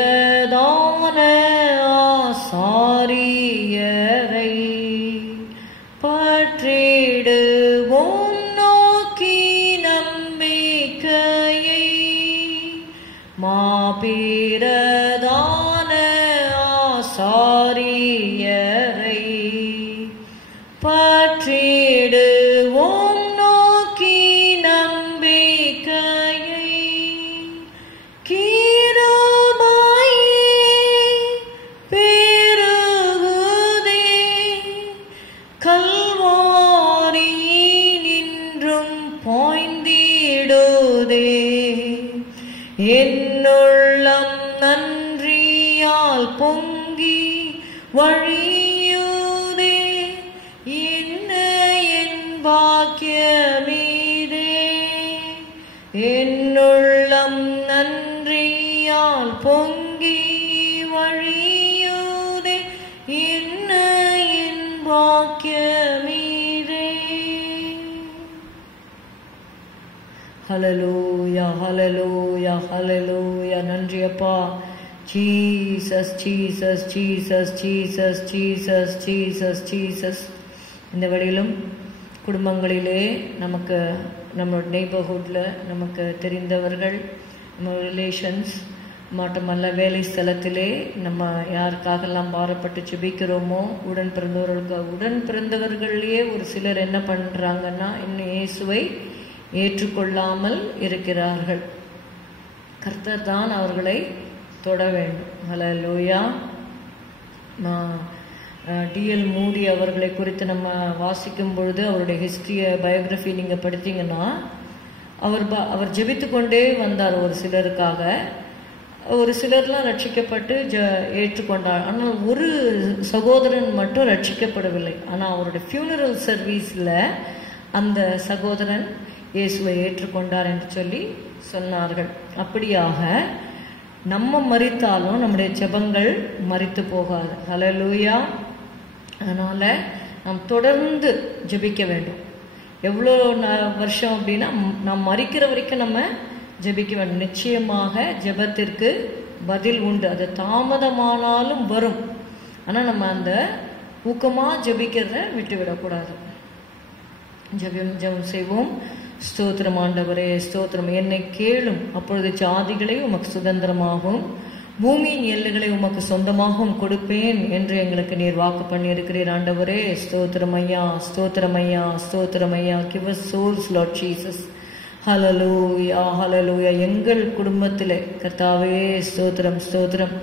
ஆசாரியரை பற்றிடுவோம் நோக்கி நம்பிக்கையை. மாபெரதான ஆசாரியரை பற்றிடுவோம் நோக்கி நம்பிக்கையை. என்னுள்ளம் நன்றியால் பொங்கி வழியுதே. என்ன என் பாக்கியமீதே. என்னுள்ளம் நன்றியால் பொங்கி வழியுதே. என்ன என் பாக்கியமீதே. ஹல்லேலூயா, ஹல்லேலூயா, ஹல்லேலூயா. நன்றி அப்பா. Jesus, Jesus, Jesus, Jesus, Jesus, Jesus, Jesus. இந்த வழியிலும் குடும்பங்களிலே நமக்கு நம்மளோட நெய்பர்ஹுட்ல நமக்கு தெரிந்தவர்கள் நம்ம ரிலேஷன்ஸ் மட்டுமல்ல, வேலை ஸ்தலத்திலே நம்ம யாருக்காகலாம் பாரப்பட்டு ஜெபிக்கிறோமோ உடன் பிறந்தவர்களையே ஒரு சிலர் என்ன பண்றாங்கன்னா இன்னும் இயேசுவை ஏற்றுக்கொள்ளாமல் இருக்கிறார்கள். கர்த்தர் தான் அவர்களை தொட வேண்டும். ஹல்லேலூயா. டிஎல் மூடி அவர்களை குறித்து நம்ம வாசிக்கும் பொழுது அவருடைய ஹிஸ்டரிய பயோகிராஃபி நீங்க படித்தீங்கன்னா அவர் ஜெபித்து கொண்டே வந்தார் ஒரு சிலருக்காக. ஒரு சிலர்லாம் ரட்சிக்கப்பட்டு ஏற்றுக்கொண்டார். ஆனால் ஒரு சகோதரன் மட்டும் ரட்சிக்கப்படவில்லை. ஆனால் அவருடைய ஃபியூனரல் சர்வீஸ்ல அந்த சகோதரன் இயேசுவை ஏற்றுக்கொண்டார் என்று சொல்லி சொன்னார்கள். அப்படியாக நம்ம மரித்தாலும் நம்முடைய ஜெபங்கள் மரித்து போகாது. ஹல்லேலூயா. அதனால நாம் தொடர்ந்து ஜெபிக்க வேண்டும். எவ்வளோ வருஷம் அப்படின்னா நாம் மரிக்கிற வரைக்கும் நம்ம ஜெபிக்க வேண்டும். நிச்சயமாக ஜெபத்திற்கு பதில் உண்டு. அது தாமதமானாலும் வரும். ஆனால் நம்ம அந்த ஊக்கமா ஜெபிக்கிறத விட்டு விடக்கூடாது. ஜெபம் செய்வோம். ஸ்தோத்திரம் ஆண்டவரே, ஸ்தோத்திரம். என்னை கேளும், அப்பொழுது ஜாதிகளை உமக்கு சுதந்திரமாகவும் பூமியின் எல்லைகளை உமக்கு சொந்தமாகவும் கொடுப்பேன் என்று எங்களுக்கு நீர் வாக்கு பண்ணி இருக்கிறீர் ஆண்டவரே. ஸ்தோத்திரம் ஐயா, ஸ்தோத்திரம் ஐயா, ஸ்தோத்திரம் ஐயா. Give us souls Lord Jesus. ஹல்லேலூயா, ஹல்லேலூயா. எங்கள் குடும்பத்திலே கர்த்தாவே ஸ்தோத்திரம், ஸ்தோத்திரம்.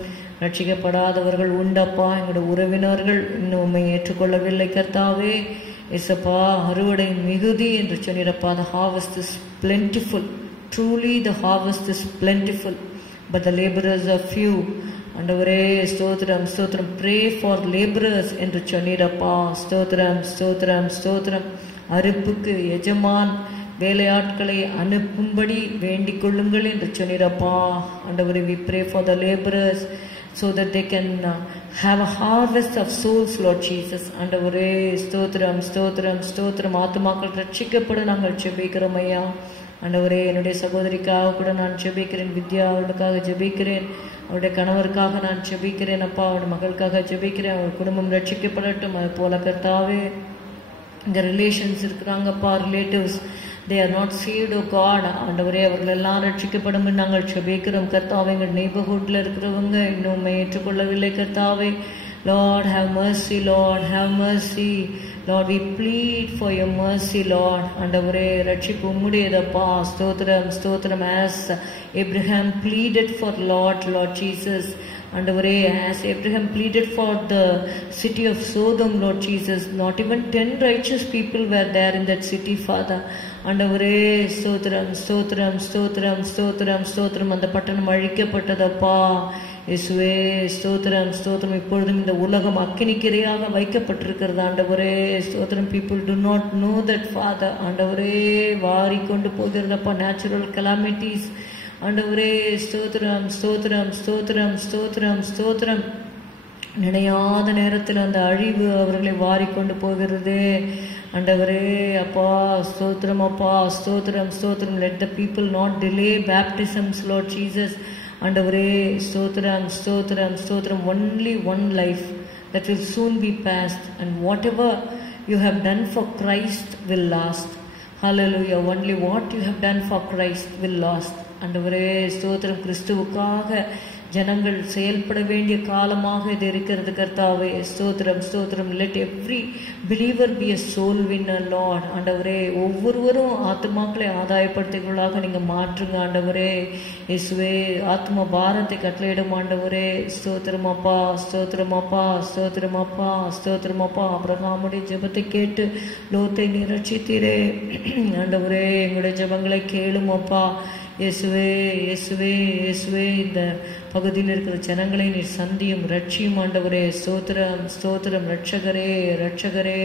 ரட்சிக்கப்படாதவர்கள் உண்டப்பா. எங்களுடைய உறவினர்கள் இன்னும் உம்மை ஏற்றுக்கொள்ளவில்லை கர்த்தாவே. இசப்பா, அறுவடை மிகுதி என்று சொன்னீரப்பா. The harvest is plentiful. Truly the harvest is plentiful, but the laborers are few. ஆண்டவரே ஸ்தோத்திரம், ஸ்தோத்திரம். Pray for laborers என்று சொன்னீரப்பா. ஸ்தோத்திரம், ஸ்தோத்திரம், ஸ்தோத்திரம். அறுப்புக்கு எஜமான் வேலையாட்களை அனுப்பும்படி வேண்டிக் கொள்ளுங்கள் என்று சொன்னீரப்பா. ஆண்டவரே, we pray for the laborers so that they can have a harvest of souls Lord Jesus. ஆண்டவரே ஸ்தோத்திரம், ஸ்தோத்திரம், ஸ்தோத்திரம். ஆத்துமாக்கள் ரட்சிக்கப்பட நாங்கள் ஜெபிக்கிறோம் ஐயா. ஆண்டவரே, என்னுடைய சகோதரிக்காக கூட நான் ஜெபிக்கிறேன். வித்யா அவர்களுக்காக ஜெபிக்கிறேன். அவருடைய கணவருக்காக நான் ஜெபிக்கிறேன் அப்பா. அவருடைய மகளுக்காக ஜெபிக்கிறேன். அவர் குடும்பம் ரட்சிக்கப்படட்டும். அது போல கர்த்தாவே, இந்த ரிலேஷன்ஸ் இருக்கிறாங்கப்பா, relatives, they are not saved, oh God. ஆண்டவரே, அவர்கள் எல்லாம் ரட்சிக்கப்படும் நாங்கள் ஜெபிக்கிறோம் கர்த்தாவே. எங்கள் நெய்பர்ஹுட்ல இருக்கிறவங்க இன்னும் ஏற்றுக்கொள்ளவில்லை கர்த்தாவே. Lord, have mercy, Lord, have mercy. Lord, we plead for your mercy, Lord. ஆண்டவரே, ரட்சிப்பு உம்முடையதப்பா. ஸ்தோத்திரம், ஸ்தோத்திரம். As Abraham pleaded for Lord Jesus. ஆண்டவரே, as Abraham pleaded for the city of Sodom, Lord Jesus, not even 10 righteous people were there in that city, Father. ஆண்டவரே ஸ்தோத்திரம், ஸ்தோத்திரம், ஸ்தோத்திரம், ஸ்தோத்திரம், ஸ்தோத்திரம். அந்த பட்டணம் அழிக்கப்பட்டதப்பா. இயேசுவே ஸ்தோத்திரம், ஸ்தோத்திரம். இப்பொழுதும் இந்த உலகம் அக்கினிக்கிரையாக வைக்கப்பட்டிருக்கிறது ஆண்டவரே. ஸ்தோத்திரம். people do not know that, Father. ஆண்டவரே, வாரி கொண்டு போகிறதப்பா நேச்சுரல் கலாமிட்டிஸ். ஆண்டவரே ஸ்தோத்திரம், ஸ்தோத்திரம், ஸ்தோத்திரம், ஸ்தோத்திரம், ஸ்தோத்திரம். நினையாத நேரத்தில் அந்த அழிவு அவர்களை வாரிக்கொண்டு போகிறது ஆண்டவரே. அப்பா ஸ்தோத்திரம், அப்பா ஸ்தோத்திரம், ஸ்தோத்திரம். let the people not delay baptisms, Lord Jesus. ஆண்டவரே ஸ்தோத்திரம், ஸ்தோத்திரம், ஸ்தோத்திரம். only one life that will soon be passed, and whatever you have done for Christ will last. Hallelujah. only what you have done for Christ will last. ஆண்டவரே ஸ்தோத்திரம். கிறிஸ்துவுக்காக ஜனங்கள் செயல்பட வேண்டிய காலமாக இது இருக்கிறது கர்த்தாவே. ஸ்தோத்திரம், ஸ்தோத்திரம். let every believer be a soul winner, Lord. ஆண்டவரே, ஒவ்வொருவரும் ஆத்மாக்களை ஆதாயப்படுத்திகளாக நீங்க மாற்றுங்க ஆண்டவரே. இயேசுவே, ஆத்ம பாரத்தை கட்டளையிடும் ஆண்டவரே. ஸ்தோத்திரம் அப்பா, ஸ்தோத்திரம் அப்பா, ஸ்தோத்திரம் அப்பா, ஸ்தோத்திரம் அப்பா. ஆபிரகாமுடைய ஜெபத்தை கேட்டு லோத்தை நீர் ரட்சித்தீரே ஆண்டவரே. எங்களுடைய ஜெபங்களை கேளும் அப்பா. இயேசுவே, இயேசுவே, இயேசுவே. இந்த பகுதியில் இருக்கிற ஜனங்களை நீர் சந்தியும் ரட்சியும் ஆண்டவரே. ஸ்தோத்திரம், ஸ்தோத்திரம். ரட்சகரே, ரட்சகரே.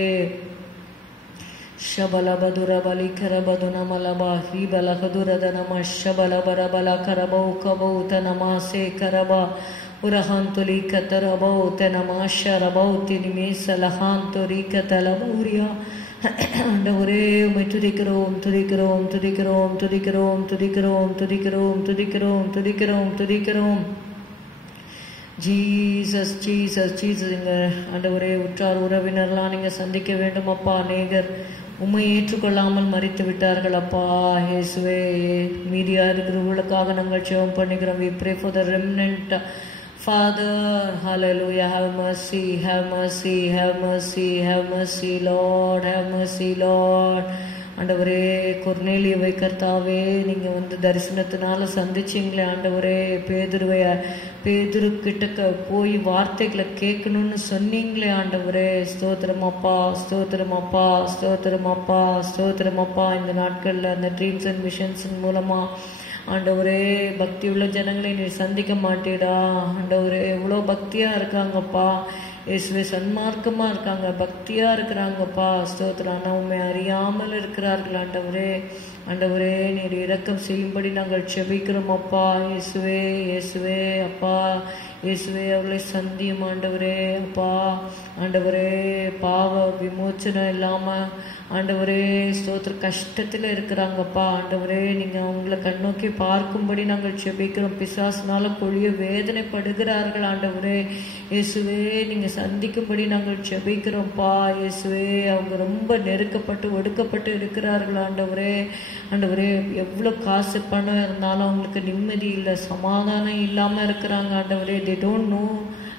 ಶಬಲಬದುರ ಬಲಿಕರಬದು ನಮಲಬ ಹೀಬಲಹದುರದ ನಮ ಶಬಲಬರಬಲ ಕರಬೌ ಕಬೌತ ನಮಾಸೆ ಕರಬ ಉರಹಾಂತುಲಿಕ ತರಬೌತ ನಮಾಶರಬೌತಿ ನಿಮೇಸಲಹಾಂತುರಿಕ ತಲಬೌರ್ಯ. ஆண்டவரே, உம்மை துதிக்கிறோம், துதிக்கிறோம், துதிக்கிறோம், துதிக்கிறோம், துதிக்கிறோம், துதிக்கிறோம், துதிக்கிறோம், துதிக்கிறோம், துதிக்கிறோம். Jesus, Jesus, Jesus. இங்க ஆண்டவரே, உற்றார் உறவினர்லாம் நீங்க சந்திக்க வேண்டும் அப்பா. அநேகர் உம்மை ஏற்றுக்கொள்ளாமல் மறித்து விட்டார்கள் அப்பா. இயேசுவே, மீதியா இருக்கிறவர்களுக்காக நாங்கள் ஜெபம் பண்ணுகிறோம். We pray for the remnant. Father, hallelujah, have mercy, have mercy, have mercy, have mercy, Lord, have mercy, Lord. ஆண்டவரே, கொர்நேலியுவை கர்த்தாவே நீங்க வந்து தரிசனத்தினால சந்திச்சிங்களே ஆண்டவரே. பேதுரு கிட்ட போய் வார்த்தைகளை கேட்கணும்னு சொன்னீங்களே ஆண்டவரே. ஸ்தோத்திரம் அப்பா, ஸ்தோத்திரம் அப்பா, ஸ்தோத்திரம் அப்பா, ஸ்தோத்திரம் அப்பா. இந்த நாட்கள்ல அந்த ட்ரீம்ஸ் அண்ட் மிஷன்ஸ் மூலமா ஆண்டவரே பக்தி உள்ள ஜனங்களை நீ சந்திக்க மாட்டேடா ஆண்டவரே. எவ்வளோ பக்தியா இருக்காங்கப்பா இயேசுவே, சன்மார்க்கமா இருக்காங்க, பக்தியா இருக்கிறாங்கப்பா. ஸ்தோத்திரம். ஆனால் உண்மை அறியாமல் இருக்கிறார்கள் ஆண்டவரே. ஆண்டவரே, நீர் இரக்கம் செய்யும்படி நாங்கள் செபிக்கிறோம் அப்பா. இயேசுவே, இயேசுவே அப்பா, இயேசுவே அவர்களை சந்தியும் ஆண்டவரே. அப்பா ஆண்டவரே, பாவ விமோச்சனம் இல்லாம ஆண்டவரே ஸ்தோத்திர கஷ்டத்தில் இருக்கிறாங்கப்பா. ஆண்டவரே, நீங்க அவங்களை கண்ணோக்கி பார்க்கும்படி நாங்கள் செபிக்கிறோம். பிசாசினால கொடிய வேதனைப்படுகிறார்கள் ஆண்டவரே. இயேசுவே, நீங்க சந்திக்கும்படி நாங்கள் செபிக்கிறோம்ப்பா. இயேசுவே, அவங்க ரொம்ப நெருக்கப்பட்டு ஒடுக்கப்பட்டு இருக்கிறார்கள் ஆண்டவரே. ஆண்டவரே, எவ்வளோ காசு பணம் இருந்தாலும் அவங்களுக்கு நிம்மதி இல்லை, சமாதானம் இல்லாம இருக்கிறாங்க ஆண்டவரே. They don't know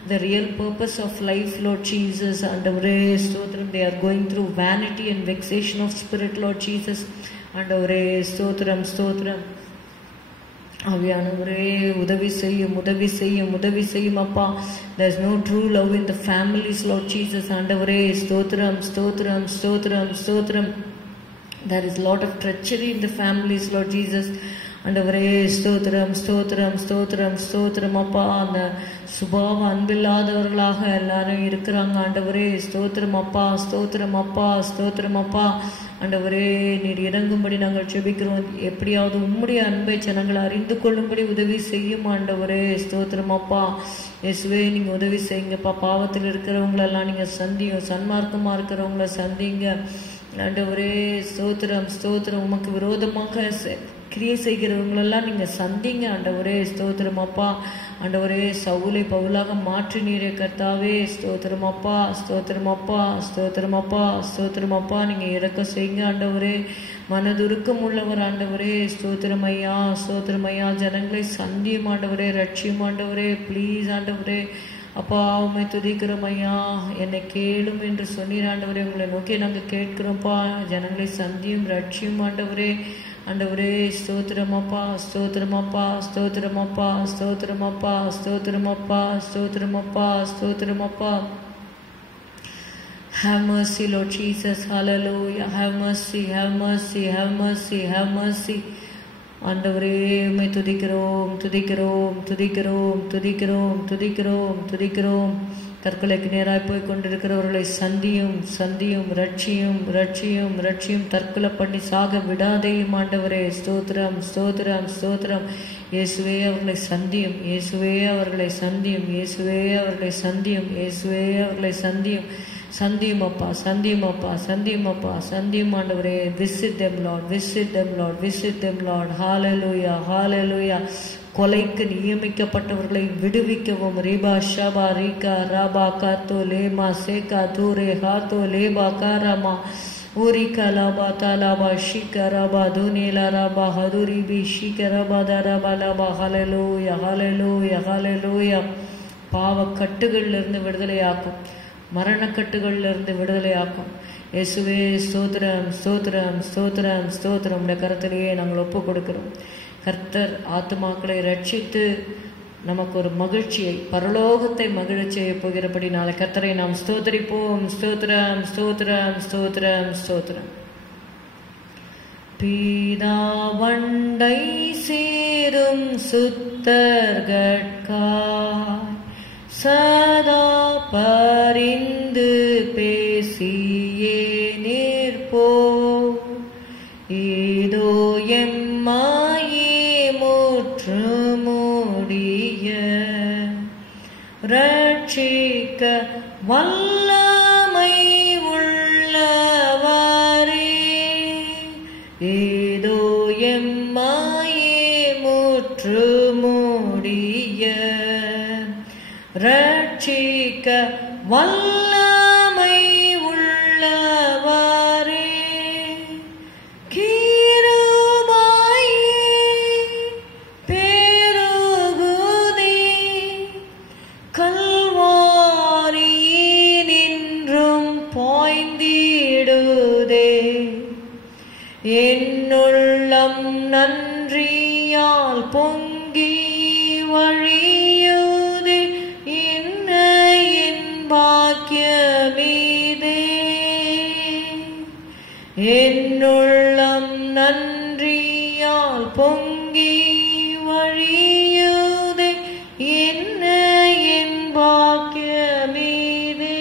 the real purpose of life, Lord Jesus. ஆண்டவரே ஸ்தோத்திரம். They are going through vanity and vexation of spirit, Lord Jesus. ஆண்டவரே ஸ்தோத்திரம், ஸ்தோத்திரம். ஆவியானவரே, உதவி செய்யும், உதவி செய்யும், உதவி செய்யும் அப்பா. There is no true love in the families, Lord Jesus. ஆண்டவரே ஸ்தோத்திரம், ஸ்தோத்திரம், ஸ்தோத்திரம், ஸ்தோத்திரம். There is a lot of treachery in the families, Lord Jesus. ஆண்டவரே ஸ்தோத்திரம், ஸ்தோத்திரம், ஸ்தோத்திரம், ஸ்தோத்திரம் அப்பா. அந்த சுபாவ அன்பில்லாதவர்களாக எல்லாரும் இருக்கிறாங்க ஆண்டவரே. ஸ்தோத்திரம் அப்பா, ஸ்தோத்திரம் அப்பா, ஸ்தோத்திரம் அப்பா. ஆண்டவரே, நீர் இறங்கும்படி நாங்கள் செபிக்கிறோம். எப்படியாவது உம்முடைய அன்பை ஜனங்கள் அறிந்து கொள்ளும்படி உதவி செய்யும் ஆண்டவரே. ஸ்தோத்திரம் அப்பா. இயேசுவே, நீங்க உதவி செய்யுங்கப்பா. பாவத்தில் இருக்கிறவங்களெல்லாம் நீங்க சந்திங்க, சன்மார்க்கமா இருக்கிறவங்கள சந்திங்க ஆண்டவரே. ஸ்தோத்திரம், ஸ்தோத்திரம். உமக்கு விரோதமாக கிரியை செய்கிறவங்களெல்லாம் நீங்க சந்திங்க ஆண்டவரே. ஸ்தோத்திரம் அப்பா. ஆண்டவரே, சவுலை பவுலாக மாற்றி நீரே கர்த்தாவே. ஸ்தோத்திரம் அப்பா, ஸ்தோத்திரம் அப்பா, ஸ்தோத்திரம் அப்பா, ஸ்தோத்திரம் அப்பா. நீங்க இறக்க செய்யுங்க ஆண்டவரே. மனதுருக்கம் உள்ளவர் ஆண்டவரே. ஸ்தோத்திரம் ஐயா, ஸ்தோத்திரம் ஐயா. ஜனங்களை சந்தியும் ஆண்டவரே, ரட்சியும் ஆண்டவரே. ப்ளீஸ் ஆண்டவரே அப்பா, உண்மை துதிக்கிறோம் ஐயா. என்னை கேளும் என்று சொன்னீர் ஆண்டவரே. உங்களை நோக்கி நாங்கள் கேட்கிறோம்ப்பா. ஜனங்களை சந்தியும், ரட்சியும் ஆண்டவரே. ஆண்டவரே ஸ்தோத்திரம் அப்பா, ஸ்தோத்திரம் அப்பா, ஸ்தோத்திரம் அப்பா, ஸ்தோத்திரம் அப்பா, ஸ்தோத்திரம் அப்பா, ஸ்தோத்திரம் அப்பா, ஸ்தோத்திரம் அப்பா. Have mercy, Lord Jesus. Hallelujah. Have mercy, have mercy, have mercy, have mercy. ஆண்டவரே, உம்மை துதிக்கிறோம், துதிக்கிறோம், துதிக்கிறோம், துதிக்கிறோம், துதிக்கிறோம், துதிக்கிறோம். தற்கொலைக்கு நேராய் போய் கொண்டிருக்கிறவர்களை சந்தியும், சந்தியும், ரட்சியும், ரட்சியும், ரட்சியும். தற்கொலை பண்ணி சாக விடாதேயும் ஆண்டவரே. ஸ்தோத்திரம், ஸ்தோத்திரம், ஸ்தோத்திரம். இயேசுவே அவர்களை சந்தியும், இயேசுவே அவர்களை சந்தியும், இயேசுவே அவர்களை சந்தியும், இயேசுவே அவர்களை சந்தியும். சந்தியும் அப்பா, சந்தியும் அப்பா, சந்தியும் அப்பா, சந்தியும் ஆண்டவரே. Visit them, Lord, visit them, Lord, visit them, Lord. Hallelujah, hallelujah. கொலைக்கு நியமிக்கப்பட்டவர்களை விடுவிக்கவும். ரீபா ஷபா ரீகா ராபா காத்தோ லேமா சேகா தூரே ஹாத்தோ லேபா காராமா ஊரிகா லாபா தாலாபா ஷிகா ராபா தூனேலா ராபா ஹதுரிபி ஷிகா ராபா தாராபா லாபா. ஹalleluya, hallelujah, hallelujah. பாவ கட்டுகள்ல இருந்து விடுதலையாக்கும், மரணக்கட்டுகள்ல இருந்து விடுதலையாக்கும். இயேசுவே ஸ்தோத்திரம், ஸ்தோத்திரம், ஸ்தோத்திரம், ஸ்தோத்திரம். உடைய கரத்திலேயே நாங்கள் ஒப்பு கொடுக்கிறோம். கர்த்தர் ஆத்துமாக்களை ரட்சித்து நமக்கு ஒரு மகிழ்ச்சியை, பரலோகத்தை மகிழச் செய்ய போகிறபடி நாளை கர்த்தரை நாம் ஸ்தோத்திரிப்போம். ஸ்தோத்திரம், ஸ்தோத்திரம், ஸ்தோத்திரம், ஸ்தோத்திரம். பீதாவண்டை சேரும் சுத்தர்கட்காய் சதா பரிந்து பேசியே நிற்போ. ஏதோ எம்மாயே முற்று மூடிய ரட்சிக்க வல்லமை உள்ளவரே. ஏதோ எம்மாயே முற்று மூடிய ரட்சிக்க வல்லமை நன்றியால் பொங்கி வழியுதே என்ன என் பாக்கியமீதே. என்னுள்ளம் நன்றியால் பொங்கி வழியுதே என்ன என் பாக்கியமீதே.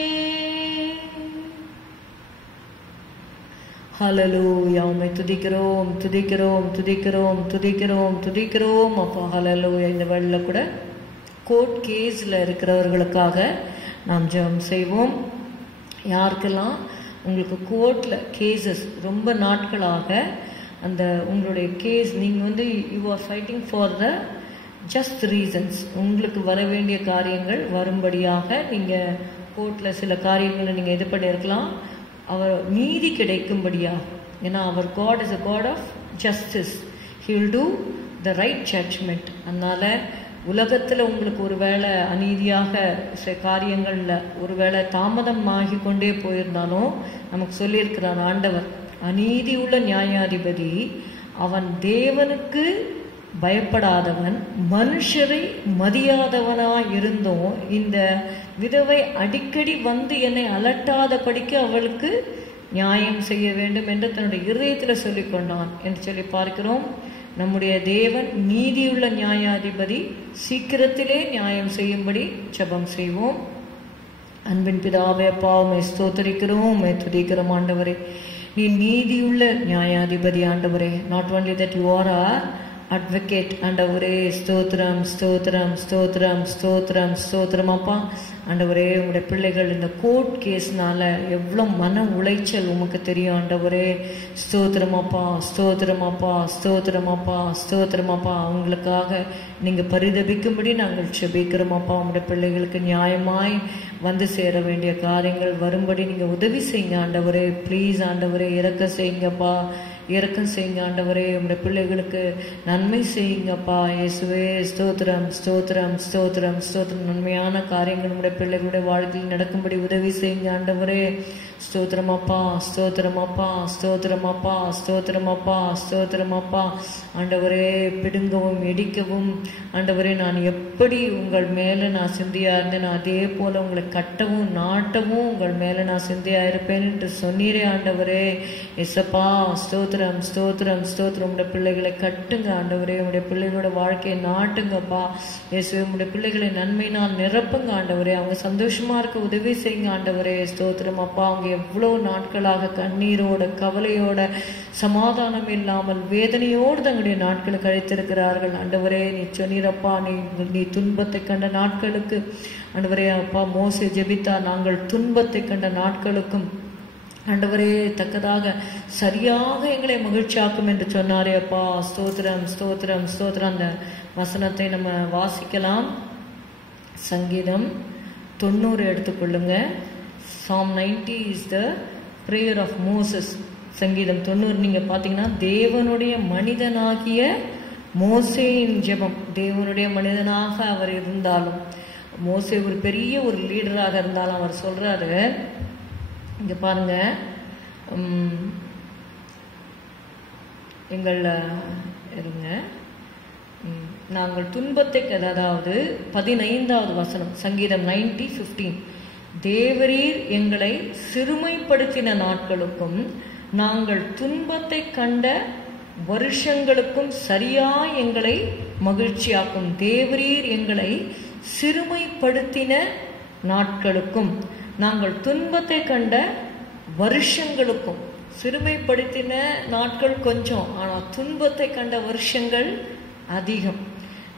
ஹல்லேலூயா. உம்மை துதிக்கிறோம் துதிக்கிறோம் துதிக்கிறோம் துதிக்கிறோம் துதிக்கிறோம் அப்பா. ஹல்லேலூயா. இந்த வேளையில கூட கோர்ட் கேஸ்ல இருக்கிறவர்களுக்காக நாம் ஜெபம் செய்வோம். யாருக்கெல்லாம் உங்களுக்கு கோர்ட்ல கேசஸ் ரொம்ப நாட்களாக அந்த உங்களுடைய கேஸ் நீங்கள் you are fighting for the just reasons, உங்களுக்கு வர வேண்டிய காரியங்கள் வரும்படியாக நீங்கள் கோர்ட்டில் சில காரியங்களை நீங்கள் இது பண்ணியிருக்கலாம். அவர் நீதி கிடைக்கும்படியாக, ஏன்னா அவர் God is a God of justice, he will do the right judgment. அதனால உலகத்தில் உங்களுக்கு ஒரு வேளை அநீதியாக காரியங்களில் ஒரு வேளை தாமதமாகி கொண்டே போயிருந்தாலும் நமக்கு சொல்லியிருக்கிறார் ஆண்டவர், அநீதி உள்ள நியாயாதிபதி அவன் தேவனுக்கு பயப்படாதவன், மனுஷரை மதியாதவனாய் இருந்தும் இந்த விதவை அடிக்கடி என்னை அலட்டாதபடிக்கு அவளுக்கு நியாயம் செய்ய வேண்டும் என்று தன்னுடைய இதயத்தில் சொல்லிக் கொண்டான் என்று சொல்லி பார்க்கிறோம். நம்முடைய தேவன் நீதியுள்ள நியாயாதிபதி, சீக்கிரத்திலே நியாயம் செய்யும்படி ஜெபம் செய்வோம். அன்பின் பிதாவே அப்பா, உம்மை ஸ்தோத்திரிக்கிறோம், உம்மை துதிக்கிறோம் ஆண்டவரே. நீ நீதியுள்ள நியாயாதிபதி ஆண்டவரே. Not only that you are are advocate ஆண்டவரே. ஸ்தோத்திரம் ஸ்தோத்திரம் ஸ்தோத்திரம் ஸ்தோத்திரம் ஸ்தோத்திரம் அப்பா. ஆண்டவரே, உங்களுடைய பிள்ளைகள் இந்த கோர்ட் கேஸ்னால எவ்வளோ மன உளைச்சல் உமக்கு தெரியும் ஆண்டவரே. ஸ்தோத்திரமாப்பா ஸ்தோத்திரமாப்பா ஸ்தோத்திரமாப்பா ஸ்தோத்திரமாப்பா. அவங்களுக்காக நீங்கள் பரிதபிக்கும்படி நாங்கள் செபிக்கிறோமாப்பா. உங்களுடைய பிள்ளைகளுக்கு நியாயமாய் சேர வேண்டிய காரியங்கள் வரும்படி நீங்கள் உதவி செய்யுங்க ஆண்டவரே. ப்ளீஸ் ஆண்டவரே, இறக்க செய்யுங்கப்பா, இறக்கம் செய்யுங்க ஆண்டவரே. உங்களுடைய பிள்ளைகளுக்கு நன்மை செய்யுங்கப்பா இயேசுவே. ஸ்தோத்திரம் ஸ்தோத்திரம் ஸ்தோத்திரம் ஸ்தோத்திரம். நன்மையான காரியங்கள் நம்முடைய பிள்ளைகளுடைய வாழ்க்கையில் நடக்கும்படி உதவி செய்யுங்க ஆண்டவரே. ஸ்தோத்திரமாப்பா ஸ்தோத்திரமாப்பா ஸ்தோத்திரமாப்பா ஸ்தோத்திரமாப்பா ஸ்தோத்திரமாப்பா. ஆண்டவரே, பிடுங்கவும் இடிக்கவும் ஆண்டவரே, நான் எப்படி உங்கள் மேலே நான் சிந்தியா இருந்தேன் அதே போல உங்களை கட்டவும் நாட்டவும் உங்கள் மேலே நான் சிந்தியா இருப்பேன் என்று சொன்னீரே ஆண்டவரே. எசப்பா ஸ்தோத்திரம் ஸ்தோத்திரம் ஸ்தோத்திரம். உங்களுடைய பிள்ளைகளை கட்டுங்க ஆண்டவரே. உங்களுடைய பிள்ளைகளோட வாழ்க்கையை நாட்டுங்கப்பா இயேசுவே. உங்களுடைய பிள்ளைகளை நன்மையினால் நிரப்புங்க ஆண்டவரே. அவங்க சந்தோஷமா இருக்க உதவி செய்யுங்க ஆண்டவரே. ஸ்தோத்திரம் அப்பா. அவங்க எவ்வளவு நாட்களாக கண்ணீரோட கவலையோட சமாதானம் இல்லாமல் வேதனையோடு தங்களுடைய நாட்களை கழித்திருக்கிறார்கள் ஆண்டவரே. நீ சொன்னீரப்பா, நீ துன்பத்தை கண்ட நாட்களுக்கு ஆண்டவரே அப்பா மோசே ஜெபித்தா, நாங்கள் துன்பத்தை கண்ட நாட்களுக்கும் ஆண்டவரே தக்கதாக சரியாக எங்களை மகிழ்ச்சியாக்கும் என்று சொன்னாரே அப்பா. ஸ்தோத்திரம் ஸ்தோத்திரம் ஸ்தோத்திரம். அந்த வசனத்தை நம்ம வாசிக்கலாம். சங்கீதம் 90 எடுத்துக்கொள்ளுங்க. Psalm 90 is the prayer of Moses. சங்கீதம் 90 நீங்க பாத்தீங்கன்னா தேவனுடைய மனிதனாகிய மோசேயின் ஜெபம். தேவனுடைய மனிதனாக அவர் இருந்தாலும், மோசே ஒரு பெரிய ஒரு லீடராக இருந்தாலும் அவர் சொல்றாரு, இங்க பாருங்க, எங்கள் இருங்க, நாங்கள் துன்பத்தை, அதாவது 15வது வசனம் சங்கீதம் 90:15. தேவரீர் எங்களை சிறுமைப்படுத்தின நாட்களுக்கும் நாங்கள் துன்பத்தை கண்ட வருஷங்களுக்கும் சரியாய் எங்களை மகிழ்ச்சியாக்கும். தேவரீர் எங்களை சிறுமைப்படுத்தின நாட்களுக்கும் நாங்கள் துன்பத்தை கண்ட வருஷங்களுக்கும். சிறுமைப்படுத்தின நாட்கள் கொஞ்சம், ஆனால் துன்பத்தை கண்ட வருஷங்கள் அதிகம்.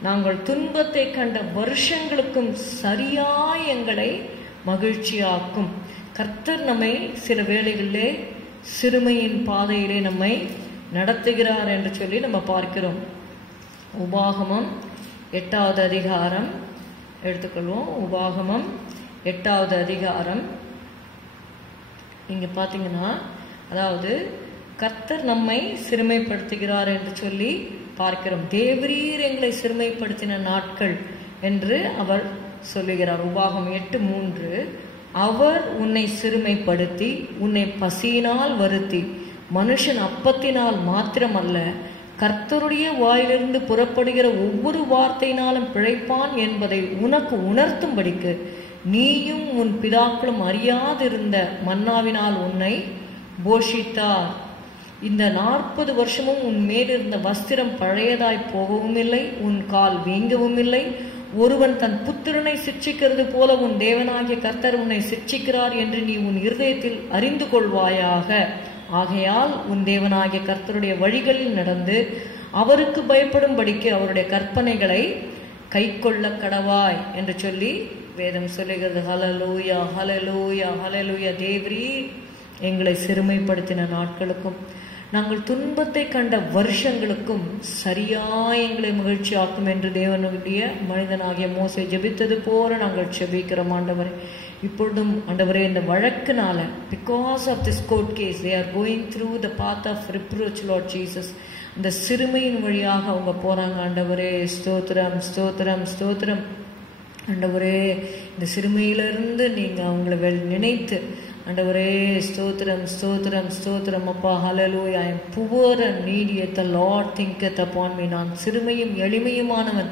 நாங்கள் துன்பத்தை கண்ட வருஷங்களுக்கும் சரியாய் எங்களை மகிழ்ச்சியாக்கும். கர்த்தர் நம்மை சில வேளைகளிலே சிறுமையின் பாதையிலே நம்மை நடத்துகிறார் என்று சொல்லி நம்ம பார்க்கிறோம். உபாகமம் 8வது அதிகாரம் எடுத்துக்கொள்வோம். உபாகமம் 8வது அதிகாரம் இங்க பாத்தீங்கன்னா, அதாவது கர்த்தர் நம்மை சிறுமைப்படுத்துகிறார் என்று சொல்லி பார்க்கிறோம். தேவரீர் எங்களை சிறுமைப்படுத்தின நாட்கள் என்று அவர் சொல்லுகிறார். உபாகம் 8:3. அவர் உன்னை சிறுமைப்படுத்தி உன்னை பசியினால் வருத்தி மனுஷன் அப்பத்தினால் மாத்திரமல்ல கர்த்தருடைய வாயிலிருந்து புறப்படுகிற ஒவ்வொரு வார்த்தையினாலும் பிழைப்பான் என்பதை உனக்கு உணர்த்தும்படிக்கு நீயும் உன் பிதாக்களும் அறியாதிருந்த மன்னாவினால் உன்னை போஷித்தார். இந்த 40 வருஷமும் உன் மேலிருந்த வஸ்திரம் பழையதாய் போகவும் இல்லை, உன் கால் வீங்கவும் இல்லை. ஒருவன் தன் புத்திரனை சிட்சிக்கிறது போல உன் தேவனாகிய கர்த்தர் உன்னை சிட்சிக்கிறார் என்று நீ உன் இருதயத்தில் அறிந்து கொள்வாயாக. ஆகையால் உன் தேவனாகிய கர்த்தருடைய வழிகளில் நடந்து அவருக்கு பயப்படும்படிக்கு அவருடைய கற்பனைகளை கை கொள்ள கடவாய் என்று சொல்லி வேதம் சொல்லுகிறது. ஹல்லேலூயா, ஹல்லேலூயா, ஹல்லேலூயா. தேவரீர் எங்களை சிறுமைப்படுத்தின நாட்களுக்கும் நாங்கள் துன்பத்தை கண்ட வருஷங்களுக்கும் சரியாய் எங்களை மகிழ்ச்சி ஆக்கும் என்று தேவனுடைய மனிதனாகிய மோசே ஜெபித்தது போல நாங்கள் ஜெபிக்கிறோம் ஆண்டவரே. இப்பொழுதும் ஆண்டவரே, இந்த வழக்குனால because of this court case they are going through the path of reproach, Lord Jesus. இந்த சிறுமையின் வழியாக அவங்க போறாங்க ஆண்டவரே. ஸ்தோத்திரம், ஸ்தோத்திரம், ஸ்தோத்திரம் ஆண்டவரே. இந்த சிறுமையிலிருந்து நீங்க அவங்களை நினைத்து ஆண்டவரே, ஸ்தோத்திரம், ஸ்தோத்திரம், ஸ்தோத்திரம் அப்பா. ஹல்லேலூயா. I am poor and needy, yet the Lord thinketh upon me. நான் சிறுமையும் எளிமையுமானவன்,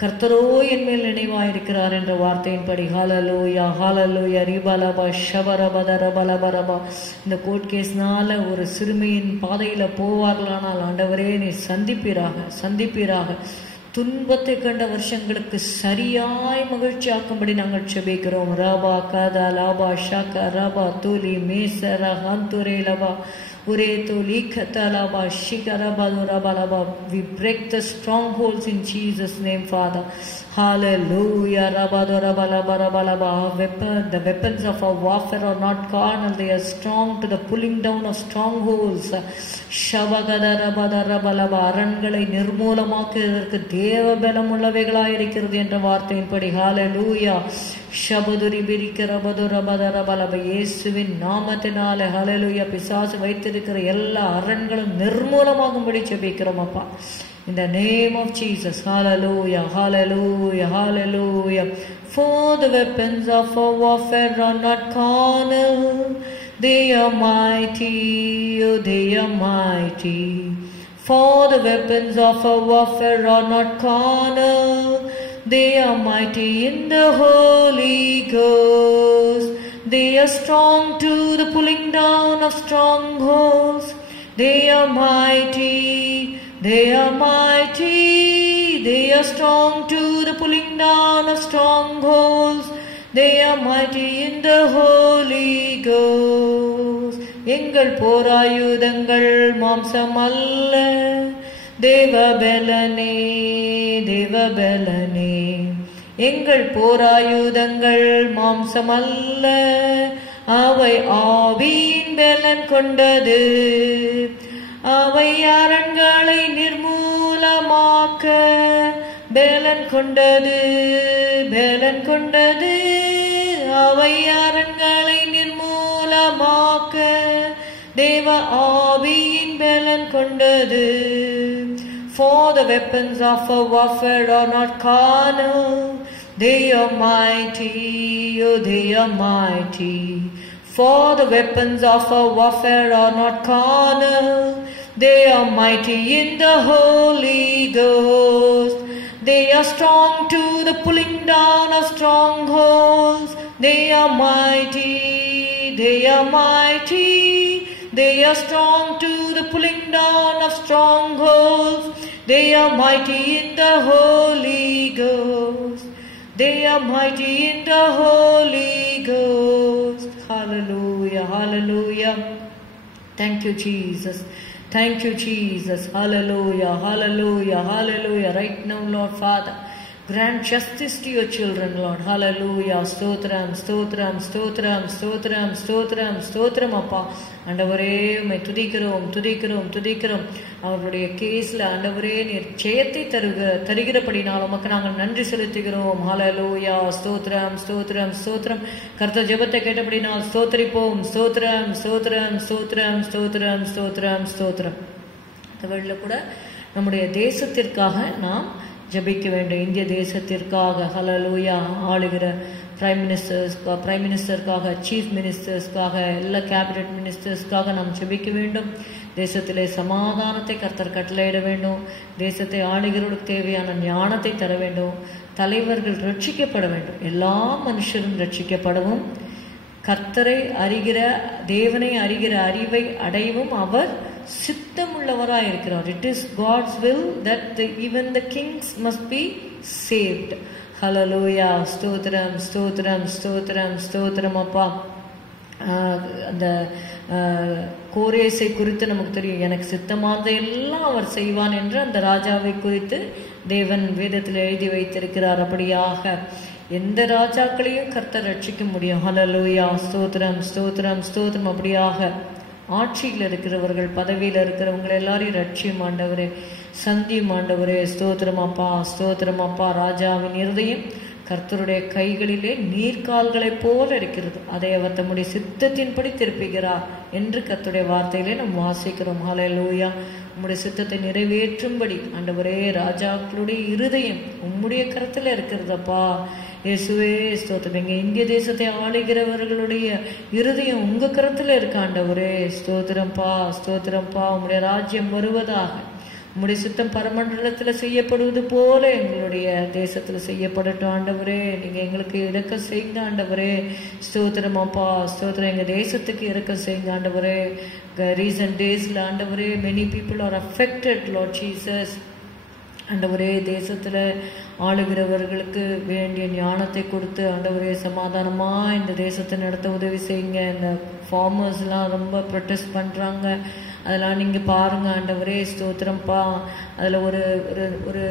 கர்த்தரோ என் மேல் நினைவாயிருக்கிறார் என்ற வார்த்தையின்படி. ஹல்லேலூயா, ஹல்லேலூயா. ரிபலபா ஷபரபதரபலபரபா. இந்த கோர்ட் கேஸ்னால ஒரு சிறுமையின் பாதையில போவார்களானால் ஆண்டவரே நீ சந்திப்பீராக, சந்திப்பீராக. துன்பத்தை கண்ட வருஷங்களுக்கு சரியாய் மகிழ்ச்சி ஆக்கும்படி நாங்கள் செபிக்கிறோம். ரபா கதா லாபா ஷாக்க ரபா தூலி மேசர ஹந்துரே லபா உரே தூலி கதலபா ஷிகரபா ரபலபா. We break the strongholds in Jesus' name, Father. Hallelujah. The weapons of our warfare are not carnal, they are strong to the pulling down of strongholds. அரண்களை நிர்மூலமாக்குவதற்கு தேவ பலம் உள்ளவைகளாயிருக்கிறது என்ற வார்த்தையின்படி. ஹல்லேலூயா. ஷபதுரி பிரிக்கிறபதுரபதரபலப. இயேசுவின் நாமத்தினாலே ஹல்லேலூயா. பிசாசு வைத்திருக்கிற எல்லா அரண்களும் நிர்மூலமாகும்படி ஜெபிக்கிறோம் அப்பா. In the name of Jesus. Hallelujah, hallelujah, hallelujah. For the weapons of our warfare are not carnal, they are mighty, oh they are mighty. For the weapons of our warfare are not carnal, they are mighty in the Holy Ghost. They are strong to the pulling down of strongholds. They are mighty. They are mighty, they are strong to the pulling down of strongholds. They are mighty in the Holy Ghost. எங்கள் போராயுதங்கள் மாம்சம் அல்ல, தேவபலனே, தேவபலனே. எங்கள் போராயுதங்கள் மாம்சம் அல்ல, அவை ஆவியின் பலன் கொண்டது. அவை அரண்களை நிர்மூலமாக்க பலன் கொண்டது, பலன் கொண்டது. அவை அரண்களை நிர்மூலமாக்க தேவ ஆவியின் பலன் கொண்டது. For the weapons of our warfare are not carnal, they are mighty, oh they are mighty. For the weapons of our warfare are not carnal, they are mighty in the Holy Ghost. They are strong to the pulling down of strongholds. They are mighty, they are mighty. They are strong to the pulling down of strongholds. They are mighty in the Holy Ghost. They are mighty in the Holy Ghost. Hallelujah, hallelujah. Thank you, Jesus. Thank you, Jesus. Hallelujah, hallelujah, hallelujah. Right now, Lord Father, grant justice to your children, Lord. Hallelujah. Stotram, stotram, stotram, stotram, stotram, stotram அப்பா. ஆண்டவரே உம்மை துதிக்கிறோம், துதிக்கிறோம், துதிக்கிறோம். அவருடைய கேஸ்ல ஆண்டவரே நீர் ஜெயத்தை தருகிறபடினால் உமக்கு நாங்கள் நன்றி செலுத்துகிறோம். ஹல்லேலூயா. ஸ்தோத்திரம், ஸ்தோத்திரம், ஸ்தோத்திரம். கர்த்தர் ஜெபத்தை கேட்டபடினால் ஸ்தோத்திரிப்போம். ஸ்தோத்திரம், ஸ்தோத்திரம், ஸ்தோத்திரம், ஸ்தோத்திரம், ஸ்தோத்திரம், ஸ்தோத்திரம். இந்த வேளையில கூட நம்முடைய தேசத்திற்காக நாம் ஜெபிக்க வேண்டும். இந்திய தேசத்திற்காக ஹல்லேலூயா. ஆளுகிற பிரைம் மினிஸ்டருக்காக, சீஃப் மினிஸ்டர்ஸ்க்காக, எல்லா கேபினட் மினிஸ்டர்ஸ்க்காக நாம் ஜெபிக்க வேண்டும். தேசத்திலே சமாதானத்தை கர்த்தர் கட்டளையிட வேண்டும். தேசத்தை ஆளுகிறவர்களுக்கு தேவையான ஞானத்தை தர வேண்டும். தலைவர்கள் ரட்சிக்கப்பட வேண்டும். எல்லா மனுஷரும் ரட்சிக்கப்படவும் கர்த்தரை அறிகிற, தேவனை அறிகிற அறிவை அடையவும் அவர் சித்தமுள்ளவராய் இருக்கிறார். It is God's will that even the kings must be saved. ஹல்லேலூயா. ஸ்தோத்திரம், ஸ்தோத்திரம், ஸ்தோத்திரம், ஸ்தோத்திரம். அப்பா, அந்த கோரேசை குறித்து நமக்கு தெரியும். எனக்கு சித்தமானதை எல்லாம் அவர் செய்வான் என்று அந்த ராஜாவை குறித்து தேவன் வேதத்தில் எழுதி வைத்திருக்கிறார். அப்படியாக எந்த ராஜாக்களையும் கர்த்தர் ரட்சிக்க முடியும். ஹல்லேலூயா. ஸ்தோத்திரம், ஸ்தோத்திரம், ஸ்தோத்திரம். அப்படியாக ஆட்சியில் இருக்கிறவர்கள், பதவியில் இருக்கிறவங்க எல்லாரையும் ரட்சியும் ஆண்டவரே, சந்தியும் ஆண்டவரே. ஸ்தோத்திரம் அப்பா, ஸ்தோத்திரம் அப்பா. ராஜாவின் இருதயம் கர்த்தருடைய கைகளிலே நீர்கால்களை போல இருக்கிறது, அதை அவர் தம்முடைய சித்தத்தின்படி திருப்புகிறார் என்று கர்த்தருடைய வார்த்தையிலே நாம் வாசிக்கிறோம். ஹல்லேலூயா. உம்முடைய சித்தத்தை நிறைவேற்றும்படி ஆண்டவரே ராஜாக்களுடைய இருதயம் உம்முடைய கரத்துல இருக்கிறதப்பா. இயேசுவே ஸ்தோத்திரம். எங்க இந்திய தேசத்தை ஆளுகிறவர்களுடைய இருதயம் உங்க கரத்துல இருக்க ஆண்டவரே. ஸ்தோத்திரம்பா, ஸ்தோத்திரம்பா. உம்முடைய ராஜ்யம் வருவதாக, உம்முடைய சித்தம் பரமண்டலத்துல செய்யப்படுவது போல எங்களுடைய தேசத்துல செய்யப்படட்டும் ஆண்டவரே. நீங்க எங்களுக்கு இறக்கம் செய்யுங்க ஆண்டவரே. ஸ்தோத்திரம் அப்பா, ஸ்தோத்திரம். எங்க தேசத்துக்கு இறக்கம் செய்யுங்க ஆண்டவரே. ரீசன்ட் டேஸ்ல ஆண்டவரே many people are affected Lord Jesus. ஆண்டவரே தேசத்துல ஆளுகிறவர்களுக்கு வேண்டிய ஞானத்தை கொடுத்து ஆண்டவரே சமாதானமா இந்த தேசத்தை நடத்த உதவி செய்யுங்க. இந்த ஃபார்மர்ஸ் எல்லாம் ரொம்ப ப்ரொட்டஸ்ட் பண்றாங்க, அதெல்லாம் நீங்க பாருங்க ஆண்டவரே. ஸ்தோத்திரம்ப்பா. அதுல ஒரு ஒரு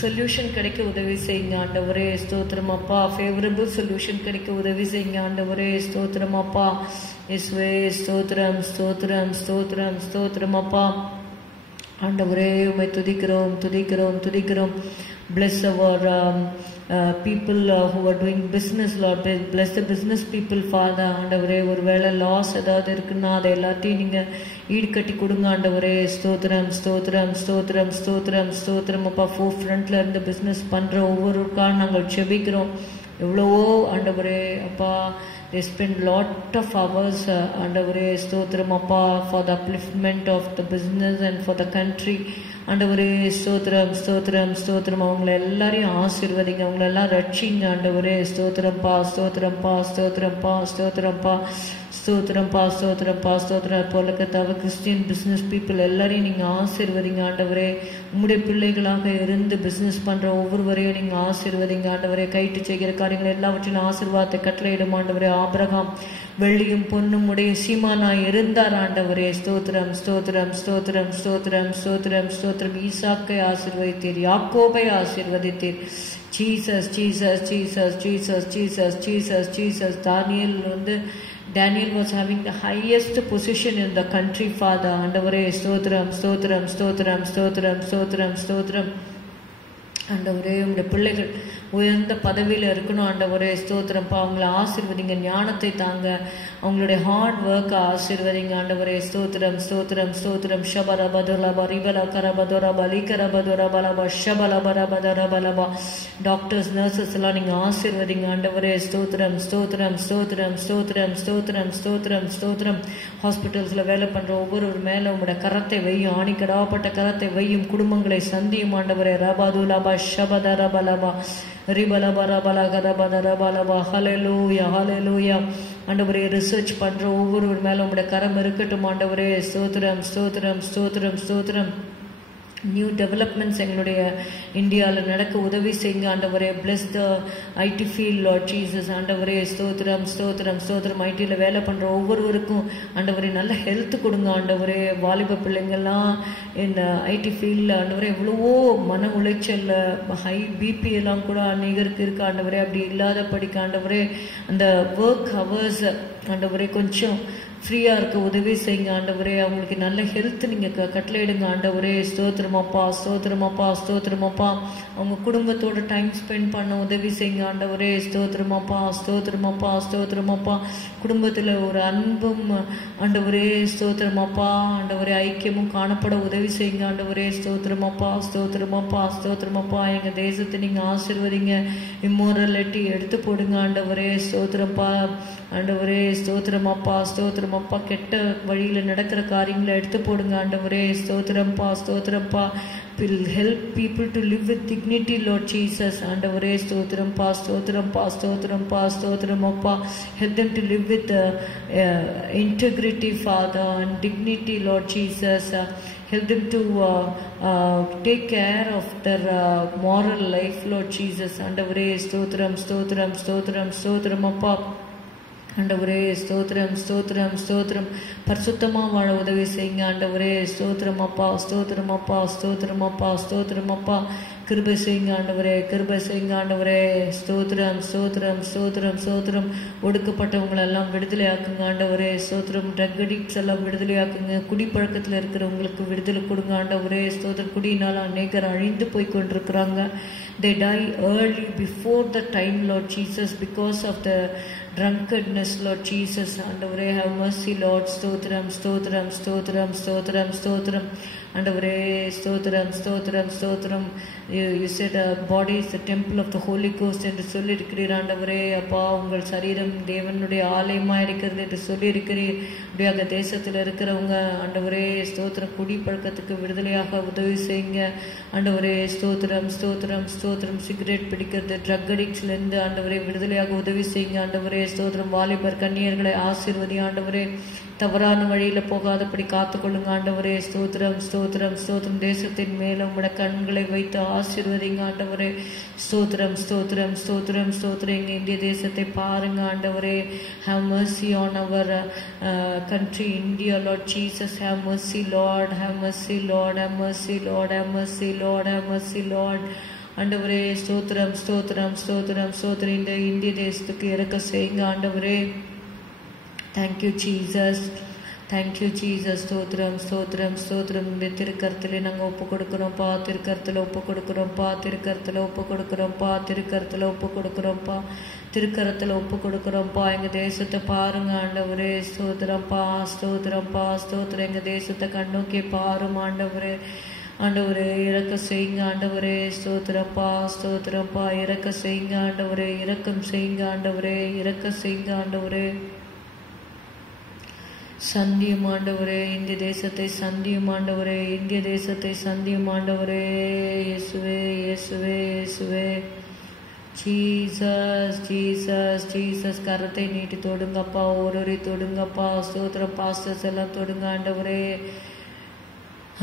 சொல்யூஷன் கிடைக்க உதவி செய்யுங்க ஆண்டவரே. ஸ்தோத்திரம் அப்பா. ஃபேவரபிள் சொல்யூஷன் கிடைக்க உதவி செய்யுங்க ஆண்டவரே. ஸ்தோத்திரம் அப்பா. இயேசுவே ஸ்தோத்திரம், ஸ்தோத்திரம், ஸ்தோத்திரம், ஸ்தோத்திரம் அப்பா. ஆண்டவரே உம்மை துதிக்கிறோம், துதிக்கிறோம், துதிக்கிறோம். Bless our people who are doing business, Lord. Bless the business people, Father. ஆண்டவரே ஒருவேளை லாஸ் ஏதாவது இருக்குன்னா அதை எல்லாத்தையும் நீங்க ஈடுகட்டி கொடுங்க ஆண்டவரே. ஸ்தோத்திரம், ஸ்தோத்திரம், ஸ்தோத்திரம், ஸ்தோத்திரம், ஸ்தோத்திரம் அப்பா. ஃபோர் ஃப்ரண்ட்ல இருந்து பிசினஸ் பண்ற ஒவ்வொருக்காக நாங்கள் ஜெபிக்கிறோம். எவ்வளவோ ஆண்டவரே அப்பா, they spend lot of hours ஆண்டவரே. ஸ்தோத்திரம் அப்பா, for the upliftment of the business and for the country. ஆண்டவரே ஸ்தோத்திரம், ஸ்தோத்திரம், ஸ்தோத்திரம். அவங்களை எல்லாரையும் ஆசீர்வதிங்க, அவங்களை எல்லாம் ரட்சிங்க ஆண்டவரே. ஸ்தோத்திரம்பா, ஸ்தோத்திரம்பா, ஸ்தோத்திரம்பா, ஸ்தோத்திரம்பா, ஸ்தோத்திரம்பா, ஸ்தோத்திரம்பா, ஸ்தோத்திரம். போலக்கத்தாவ கிறிஸ்டியன் பிசினஸ் பீப்புள் எல்லாரையும் நீங்க ஆசீர்வதிங்க ஆண்டவரே. உம்முடைய பிள்ளைகளாக இருந்து பிசினஸ் பண்ற ஒவ்வொருவரையும் நீங்க ஆசீர்வதிங்க ஆண்டவரே. கைட்டு செய்கிற காரியங்கள் எல்லாவற்றிலும் ஆசீர்வாதத்தை கட்டளையிடும் ஆண்டவரே. ஆபிரகாம் வெள்ளியும் பொன்னும் உடைய சீமானாய் இருந்தார் ஆண்டவரே. ஸ்தோத்திரம், ஸ்தோத்திரம், ஸ்தோத்திரம், ஸ்தோத்திரம், ஸ்தோத்திரம், ஸ்தோத்திரம். ஈசாக்கை ஆசீர்வதித்தீர், யாக்கோபை ஆசீர்வதித்தீர். Jesus, Jesus, Jesus, Jesus, Jesus, Jesus, Jesus. Daniel was having the highest position in the country, Father. ஆண்டவரே ஸ்தோத்திரம், ஸ்தோத்திரம், ஸ்தோத்திரம், ஸ்தோத்திரம், ஸ்தோத்திரம், ஸ்தோத்திரம். ஆண்டவரே உங்களுடைய பிள்ளைகள் உயர்ந்த பதவியில இருக்கணும் ஆண்டவரே. ஸ்தோத்திரம்ப்பா. அவங்களை ஆசீர்வதிங்க, ஞானத்தை தாங்க, அவங்களுடைய ஹார்ட் ஒர்க் ஆசீர்வதிங்க ஆண்டவரே. ஸ்தோத்திரம், ஸ்தோத்திரம், ஸ்தோத்திரம். ஷபரபதுலப ரிபல கரபதுரப லிகரபதுரபலப ஷபலபரபதரபலப. டாக்டர்ஸ், நர்சஸ் எல்லாம் நீங்க ஆசீர்வதிங்க ஆண்டவரே. ஸ்தோத்திரம், ஸ்தோத்திரம், ஸ்தோத்திரம், ஸ்தோத்திரம், ஸ்தோத்திரம், ஸ்தோத்திரம், ஸ்தோத்திரம். ஹாஸ்பிட்டல்ஸ்ல வேலை பண்ற ஒவ்வொரு மேல உங்களுடைய கரத்தை வையும், ஆணிக்கடாப்பட்ட கரத்தை வையும். குடும்பங்களை சந்தியும் ஆண்டவரே. ரபதுலப ஷபதரபலப ஹல்லேலூயா, ஹல்லேலூயா. ஆண்டவரே ரிசர்ச் பண்ற ஒவ்வொரு மேல உங்களுடைய கரம் இருக்கட்டும் ஆண்டவரே. ஸ்தோத்திரம், ஸ்தோத்திரம், ஸ்தோத்திரம், ஸ்தோத்திரம். நியூ டெவலப்மெண்ட்ஸ் எங்களுடைய இந்தியாவில் நடக்க உதவி செய்யுங்க ஆண்டவரே. Plus the IT field Lord Jesus. ஆண்டவரே ஸ்தோத்திரம், ஸ்தோத்திரம், ஸ்தோத்திரம். ஐடியில் வேலை பண்ற ஒவ்வொருவருக்கும் ஆண்டவரே நல்ல ஹெல்த் கொடுங்க ஆண்டவரே. வாலிப பிள்ளைங்கள்லாம் இந்த ஐடி ஃபீல்டில் ஆண்டவரே எவ்வளவோ மன உளைச்சல், ஹை பிபி எல்லாம் கூட அநேகருக்கு இருக்கு ஆண்டவரே. அப்படி இல்லாத படிக்க ஆண்டவரே அந்த ஒர்க் ஹவர்ஸ் ஆண்டவரே கொஞ்சம் ஃப்ரீயா இருக்க உதவி செய்யுங்க ஆண்டவரே. அவங்களுக்கு நல்ல ஹெல்த் நீங்க கட்டளையிடுங்க ஆண்டவரே. ஸ்தோத்திரமாப்பா, ஸ்தோத்திரமாப்பா, ஸ்தோத்திரமாப்பா. அவங்க குடும்பத்தோட டைம் ஸ்பெண்ட் பண்ண உதவி செய்யுங்க ஆண்டவரே. ஸ்தோத்திரமாப்பா, ஸ்தோத்திரமாப்பா, ஸ்தோத்திரமாப்பா. குடும்பத்துல ஒரு அன்பும் ஆண்டவரே ஸ்தோத்திரமாப்பா ஆண்டவரே ஐக்கியமும் காணப்பட உதவி செய்யுங்க ஆண்டவரே. ஸ்தோத்திரமாப்பா, ஸ்தோத்திரமாப்பா, ஸ்தோத்திரமாப்பா. எங்க தேசத்தை நீங்க ஆசீர்வதிங்க. இம்மோரலிட்டி எடுத்து போடுங்க ஆண்டவரே. ஸ்தோத்திரப்பா ஆண்டவரே. ஸ்தோத்திரமாப்பா, ஸ்தோத்திரமாப்பா. கெட்ட வழியில நடக்கிற காரியங்களை எடுத்து போடுங்க ஆண்டவரே. ஸ்தோத்திரம்பா, ஸ்தோத்திரப்பா. will help people to live with dignity, Lord Jesus. ஆண்டவரே ஸ்தோத்திரம்பா, ஸ்தோத்திரம்பா, ஸ்தோத்திரம்பா, ஸ்தோத்திரமப்பா. Help them to live with integrity, Father, and dignity, Lord Jesus. Help them to take care of their moral life, Lord Jesus. ஆண்டவரே ஸ்தோத்திரம், ஸ்தோத்திரம், ஸ்தோத்திரம், ஸ்தோத்திரமப்பா. ஆண்டவரே ஸ்தோத்திரம், ஸ்தோத்திரம், ஸ்தோத்திரம். பரிசுத்தமா வாழ உதவி செய்யுங்க ஆண்டவரே. ஸ்தோத்திரமப்பா, ஸ்தோத்திரமப்பா, ஸ்தோத்திரமப்பா, ஸ்தோத்திரமப்பா. கிருபை செய்யுங்க ஆண்டவரே, கிருபை செய்யுங்க ஆண்டவரே. ஸ்தோத்திரம், ஸ்தோத்திரம், ஸ்தோத்திரம், ஸ்தோத்திரம். ஒடுக்கப்பட்டவங்களெல்லாம் விடுதலையாக்குங்க ஆண்டவரே. ஸ்தோத்திரம். ட்ரக் அடிக்ட்ஸ் எல்லாம் விடுதலையாக்குங்க. குடிப்பழக்கத்தில் இருக்கிறவங்களுக்கு விடுதலை கொடுங்க ஆண்டவரே. ஸ்தோத்திரம். குடியினால் அநேகர் அழிந்து போய் கொண்டிருக்கிறாங்க. They die early before the time, Lord Jesus, because of the drunkenness, Lord Jesus. ஆண்டவரே have mercy, Lord. ஸ்தோத்திரம், ஸ்தோத்திரம், ஸ்தோத்திரம், ஸ்தோத்திரம், ஸ்தோத்திரம். ஆண்டவரே ஸ்தோத்திரம், ஸ்தோத்திரம், ஸ்தோத்திரம். You said body is the temple of the Holy Ghost என்று சொல்லி இருக்கிறீர் ஆண்டவரே. அப்பா உங்கள் சரீரம் தேவனுடைய ஆலயமா இருக்கிறது என்று சொல்லி இருக்கிறீர். அப்படியாக தேசத்தில் இருக்கிறவங்க ஆண்டவரே ஸ்தோத்திரம் குடிப்பழக்கத்துக்கு விடுதலையாக உதவி செய்யுங்க ஆண்டவரே. ஸ்தோத்திரம், ஸ்தோத்திரம், ஸ்தோத்திரம். சிகரெட் பிடிக்கிறது, ட்ரக் அடிக்ட்ஸ்ல இருந்து ஆண்டவரே விடுதலையாக உதவி செய்யுங்க ஆண்டவரே. ஸ்தோத்திரம். வாலிபர் கன்னியர்களை ஆசீர்வதி ஆண்டவரே. தவறான வழியில போகாதபடி காத்துக்கொள்ளுங்க ஆண்டவரே. ஸ்தோத்திரம், ஸ்தோத்திரம், ஸ்தோத்திரம். தேசத்தின் மேல உங்களோட கண்களை வைத்து ஆசீர்வதிங்க ஆண்டவரே. ஸ்தோத்திரம், ஸ்தோத்திரம், ஸ்தோத்திரம், ஸ்தோத்திரம். எங்க இந்திய தேசத்தை பாருங்க ஆண்டவரே. have mercy on our country India, Lord Jesus. have mercy, Lord. have mercy, Lord. have mercy, Lord. have mercy, Lord. have mercy, Lord. ஆண்டவரே ஸ்தோத்திரம், ஸ்தோத்திரம், ஸ்தோத்திரம், ஸ்தோத்திரம். இந்த இந்திய தேசத்துக்கு இறக்க செய்யுங்க ஆண்டவரே. Thank you, Jesus. Thank you, Jesus. ஸ்தோத்திரம், ஸ்தோத்திரம், ஸ்தோத்திரம். இந்த திருக்கரத்திலே நாங்கள் ஒப்பு கொடுக்குறோம்ப்பா. திருக்கரத்தில் ஒப்பு கொடுக்குறோம்ப்பா. திருக்கரத்தில் ஒப்பு கொடுக்குறோம்ப்பா. திருக்கரத்தில் ஒப்பு கொடுக்குறோம்ப்பா. திருக்கரத்தில் ஒப்பு கொடுக்குறோம்ப்பா. எங்கள் தேசத்தை பாருங்க ஆண்டவரே. ஸ்தோத்திரம்ப்பா, ஸ்தோத்திரம்ப்பா, ஸ்தோத்திரம். எங்கள் தேசத்தை கண்ணோக்கி பாரும் ஆண்டவரே. ஆண்டவரே இறக்க செய்யுங்க ஆண்டவரே. ஸ்தோத்திரப்பா, ஸ்தோத்திரப்பா. இறக்க செய்யுங்க ஆண்டவரே. இரக்கம் செய்யுங்க ஆண்டவரே. இறக்க செய்யுங்க ஆண்டவரே. சந்தியும் ஆண்டவரே. இந்திய தேசத்தை சந்தியும் ஆண்டவரே. இந்திய தேசத்தை சந்தியும் ஆண்டவரே. இயேசுவே, இயேசுவே, இயேசுவே. Jesus, Jesus, Jesus. கரத்தை நீட்டி தொடுங்கப்பா. ஒருவரை தொடுங்கப்பா. ஸ்தோத்திரம். பாஸ்டர்ஸ் எல்லாம் தொடுங்க ஆண்டவரே.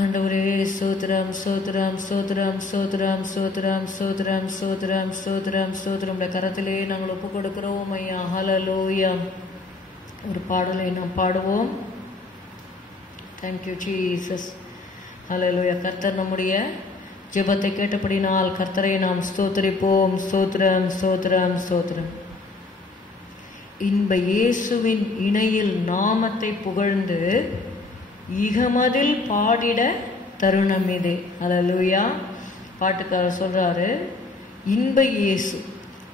ஆண்டவரே ஸ்தோத்திரம், ஸ்தோத்திரம், ஸ்தோத்திரம், ஸ்தோத்திரம், ஸ்தோத்திரம், ஸ்தோத்திரம், ஸ்தோத்திரம், ஸ்தோத்திரம், ஸ்தோத்திரம். கரத்திலே நாங்கள் ஒப்பு கொடுக்கிறோம் ஐயா. ஹல்லேலூயா. ஒரு பாடலை நாம் பாடுவோம். Thank you Jesus. ஹல்லேலூயா. கர்த்தர் நம்முடைய ஜெபத்தை கேட்டபடினால் கர்த்தரை நாம் ஸ்தோத்திரிப்போம். ஸ்தோத்திரம், ஸ்தோத்திரம், ஸ்தோத்திரம். இன்ப இயேசுவின் இணையில் நாமத்தை புகழ்ந்து இகமதில் பாடிட தருணம் இது. ஹல்லேலூயா. பாட்டுக்காரர் சொல்றாரு, இன்ப இயேசு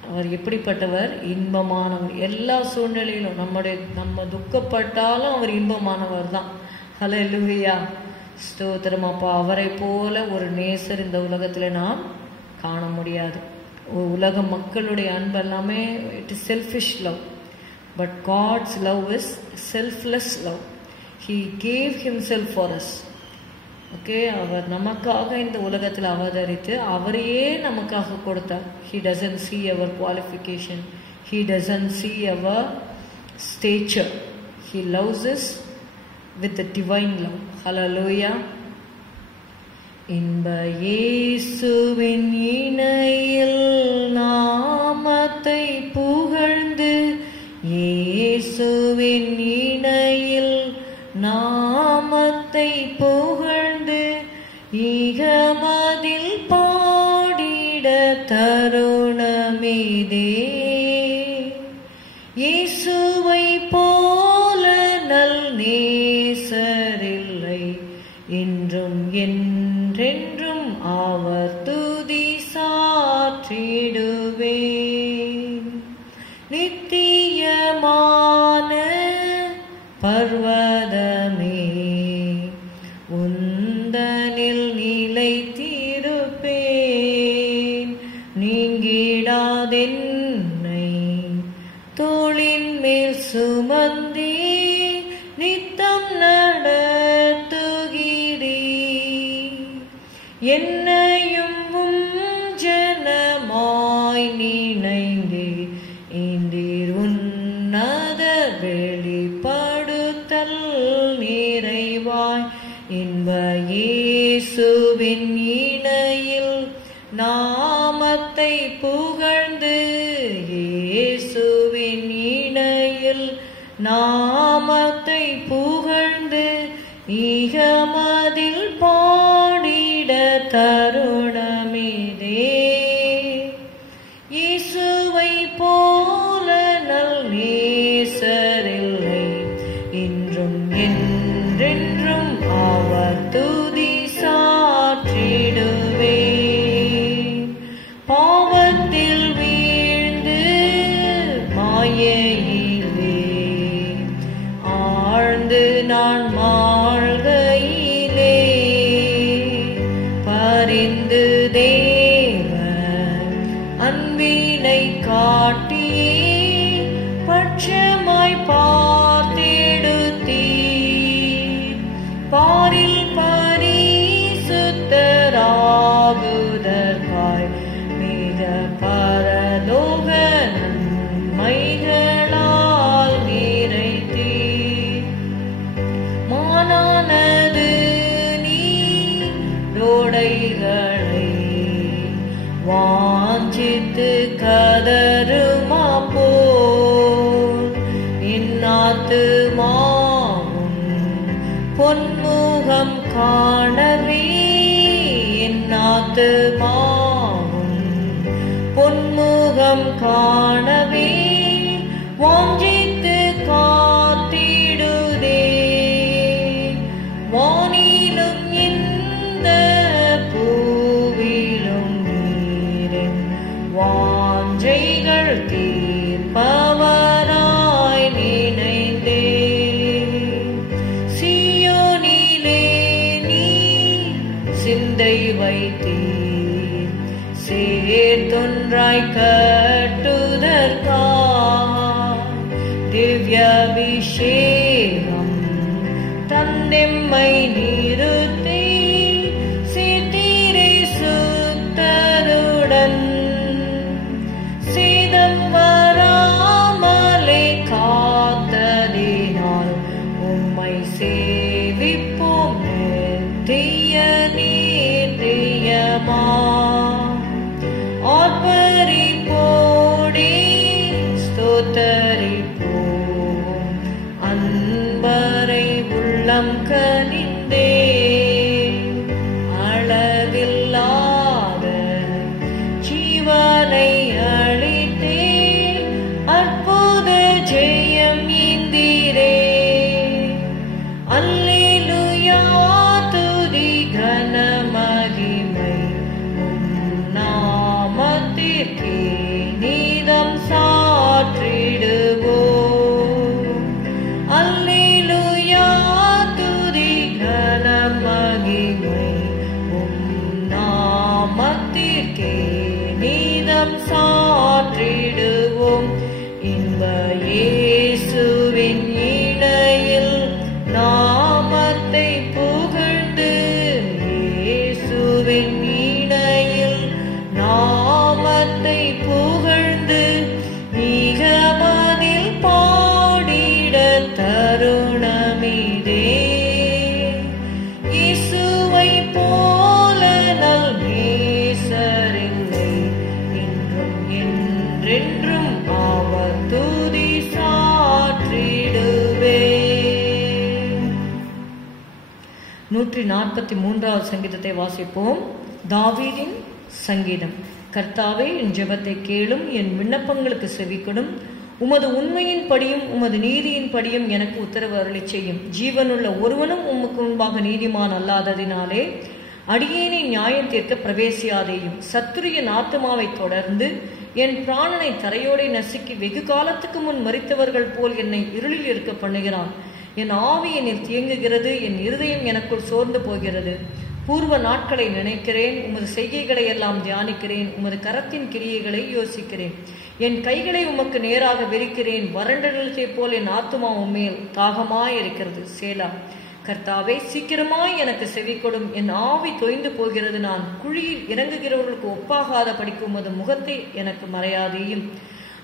அவர் எப்படிப்பட்டவர்? இன்பமானவர். எல்லா சூழ்நிலையிலும் நம்ம துக்கப்பட்டாலும் அவர் இன்பமானவர் தான். ஹல்லேலூயா. ஸ்தோத்திரமாப்பா. அவரை போல ஒரு நேசர் இந்த உலகத்துல நாம் காண முடியாது. உலக மக்களுடைய அன்பு எல்லாமே it is selfish love. But God's love is selfless love. He gave himself for us. Okay, அவர் நமக்காக இந்த உலகத்தில் அவதரித்து அவரையே நமக்காக கொடுத்தார். He doesn't see our qualification. He doesn't see our stature. He loves us with the divine love. Hallelujah. இன்ப இயேசுவின் இணையில் நாமத்தை புகழ்ந்து இயேசுவின் இணையில் நாமத்தை புகழ்ந்து இகமதில் பாடிட தருணமிதே. இயேசுவை போல நல் இன்றும் என்றென்றும் அவர் துதி சாற்றிடுவேன். நித்தியமான பர்வதமே உந்தனில் நிலைத்திருப்பேன். நீங்கிடாதென்னை தோளின் மேல் சுமந்தே நித்தம் நடத்துகிறீர். என்னையும் ஜனமாய் நினைந்தே இந்தீர் உன்னத வெளிப்படுத்தல் நிறைவாய். இன்ப இயேசுவின் இணையில் நாமத்தை புகழ்ந்து, இயேசுவின் இணையில் நாமத்தை புகழ்ந்து ஈகமதில் பாடிட தருணமிதே. இயேசுவை போல நல் நேசரில்லை, இன்றும் என்றென்றும் அவர் துதி சாற்றிடுவேன். பாவத்தில் வீழ்ந்து மாயையிலே ஆழ்ந்து நான் மாழ்கையிலே பரிந்து தேவ அன்பினை காட்டி பட்சமாய் பார்த்தெடுத்தீர். பாரில் பரிசுத்தராகுதற்காய் மிக பரலோக நன்மைகளால் நிறைத்தீர். மானானது நீரோடைகளை வாஞ்சித்து கதருமா போல் என் ஆத்துமாவும் பொன்முகம் காணவே, என் ஆத்துமாவும் பொன்முகம் காணவே வாஞ்சித்து காத்திடுதே. வானிலும் இந்த பூவிலும் நீரின் வாஞ்சைகள் தீர்ப்பவராய் நினைந்தே. சீயோனிலே நீ சிந்தை வைத்தீர், சேர்த்தொன்றாய் கட்டுதற்காய் திவ்யாபிஷேகம் தந்தெம்மை நிறுத்தி சீர்த்தீரே சுத்தருடன். சேதம் வராமலே காத்ததினால் உம்மை சேவிப்போம் நித்திய நித்தியமா. ஆர்ப்பரிப்போடே ஸ்தோத்தரிப்போம் அன்பரை உள்ளம் கனிந்தே. அளவில்லாத ஜீவனை அளித்தே அற்புத ஜெயம் ஈந்தீரே. அல்லேலூயா துதி கன மகிமை உம் நாமத்திற்கே நீதம் சாற்றிடுவோம். அல்லேலூயா துதி கன மகிமை உம் நாமத்திற்கே நீதம் சாற்றிடுவோம். இன்ப இயேசுவின் இணையில் நாமத்தை புகழ்ந்து, இயேசுவின் இணையில் நாமத்தை புகழ்ந்து ஈகமதில் பாடிட தருணமிதே. இயேசுவை போல நல் நேசரில்லை, இன்றும் என்றென்றும் அவர் துதி சாற்றிடுவேன். 143வது சங்கீதத்தை வாசிப்போம். தாவீதின் சங்கீதம். கர்த்தாவே, என் ஜெபத்தை கேளும், என் விண்ணப்பங்களுக்கு செவிக்கொடும். உமது உண்மையின் படியும் உமது நீதியின் படியும் எனக்கு உத்தரவு அருளி செய்யும். ஜீவனுள்ள ஒருவனும் உமக்கு முன்பாக நீதிமான் அல்லாததினாலே அடியேனை நியாயம் தீர்க்க பிரவேசியாதேயும். சத்துருவின் ஆத்துமாவை தொடர்ந்து என் பிராணனை தரையோடே நசுக்கி வெகு காலத்துக்கு முன் மரித்தவர்கள் போல் என்னை இருளில் இருக்க பண்ணுகிறான். என் ஆவி என்னில் தியங்குகிறது, என் இருதயம் எனக்குள் சோர்ந்து போகிறது. பூர்வ நாட்களை நினைக்கிறேன், உமது செய்கைகளை எல்லாம் தியானிக்கிறேன், உமது கரத்தின் கிரியைகளை யோசிக்கிறேன். என் கைகளை உமக்கு நேராக விரிக்கிறேன். வறண்ட நிலத்தை போல் என் ஆத்துமா உம்மேல் தாகமாயிருக்கிறது. சேலா. கர்த்தாவே, சீக்கிரமாய் எனக்கு செவி கொடும். என் ஆவி தொய்ந்து போகிறது. நான் குழியில் இறங்குகிறவர்களுக்கு ஒப்பாகாத படிக்கும் உமது முகத்தை எனக்கு மறையாதேயும்.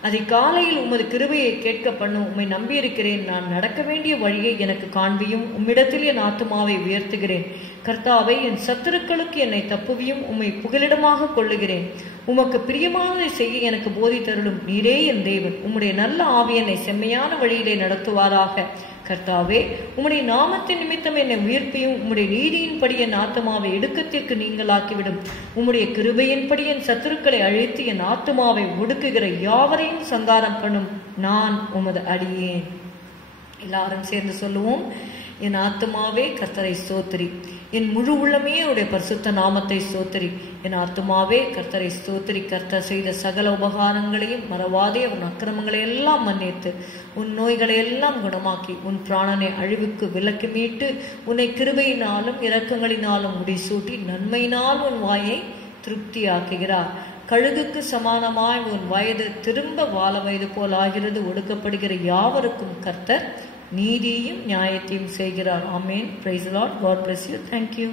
அதிகாலையில் உமது கிருபையை கேட்க பண்ணும். உம்மை நம்பியிருக்கிறேன். நான் நடக்க வேண்டிய வழியை எனக்கு காண்பியும். உம்மிடத்தில் என் ஆத்துமாவை உயர்த்துகிறேன். கர்த்தாவை, என் சத்துருக்களுக்கு என்னை தப்புவியும். உம்மை புகலிடமாக கொள்ளுகிறேன். உமக்கு பிரியமானதை செய்ய எனக்கு போதித்தருளும். நீரே என் தேவன். உம்முடைய நல்ல ஆவி என்னை செம்மையான வழியிலே நடத்துவாராக. கர்த்தாவே, உம்முடைய நாமத்தின் நிமித்தம் என்னை உயிர்ப்பியும். உம்முடைய நீதியின்படி என் ஆத்துமாவை இடுக்கத்திற்கு நீங்களாக்கிவிடும். உம்முடைய கிருபையின்படி என் சத்துருக்களை அழித்து என் ஆத்துமாவை ஒடுக்குகிற யாவரையும் சங்காரம் பண்ணும். நான் உமது அடியேன். எல்லாரும் சேர்ந்து சொல்லுவோம். என் ஆத்துமாவே கர்த்தரை ஸ்தோத்திரி. என் முழு உள்ளமே அவருடைய பரிசுத்த நாமத்தை ஸ்தோத்திரி. என் ஆத்துமாவே கர்த்தரை ஸ்தோத்திரி. கர்த்தர் செய்த சகல உபகாரங்களையும் மறவாதே. உன் அக்கிரமங்களை எல்லாம் மன்னித்து உன் நோய்களை எல்லாம் குணமாக்கி உன் பிராணனை அழிவுக்கு விலக்கி மீட்டு உன்னை கிருபையினாலும் இரக்கங்களினாலும் முடிசூட்டி நன்மையினால் உன் வாயை திருப்தியாக்குகிறார். கழுகுக்கு சமானமாய் உன் வயது திரும்ப வாழ வயது போல் ஆகிறது. ஒடுக்கப்படுகிற யாவருக்கும் கர்த்தர் நீதியையும் நியாயத்தையும் செய்கிறார். ஆமேன். Praise the Lord. God bless you. Thank you.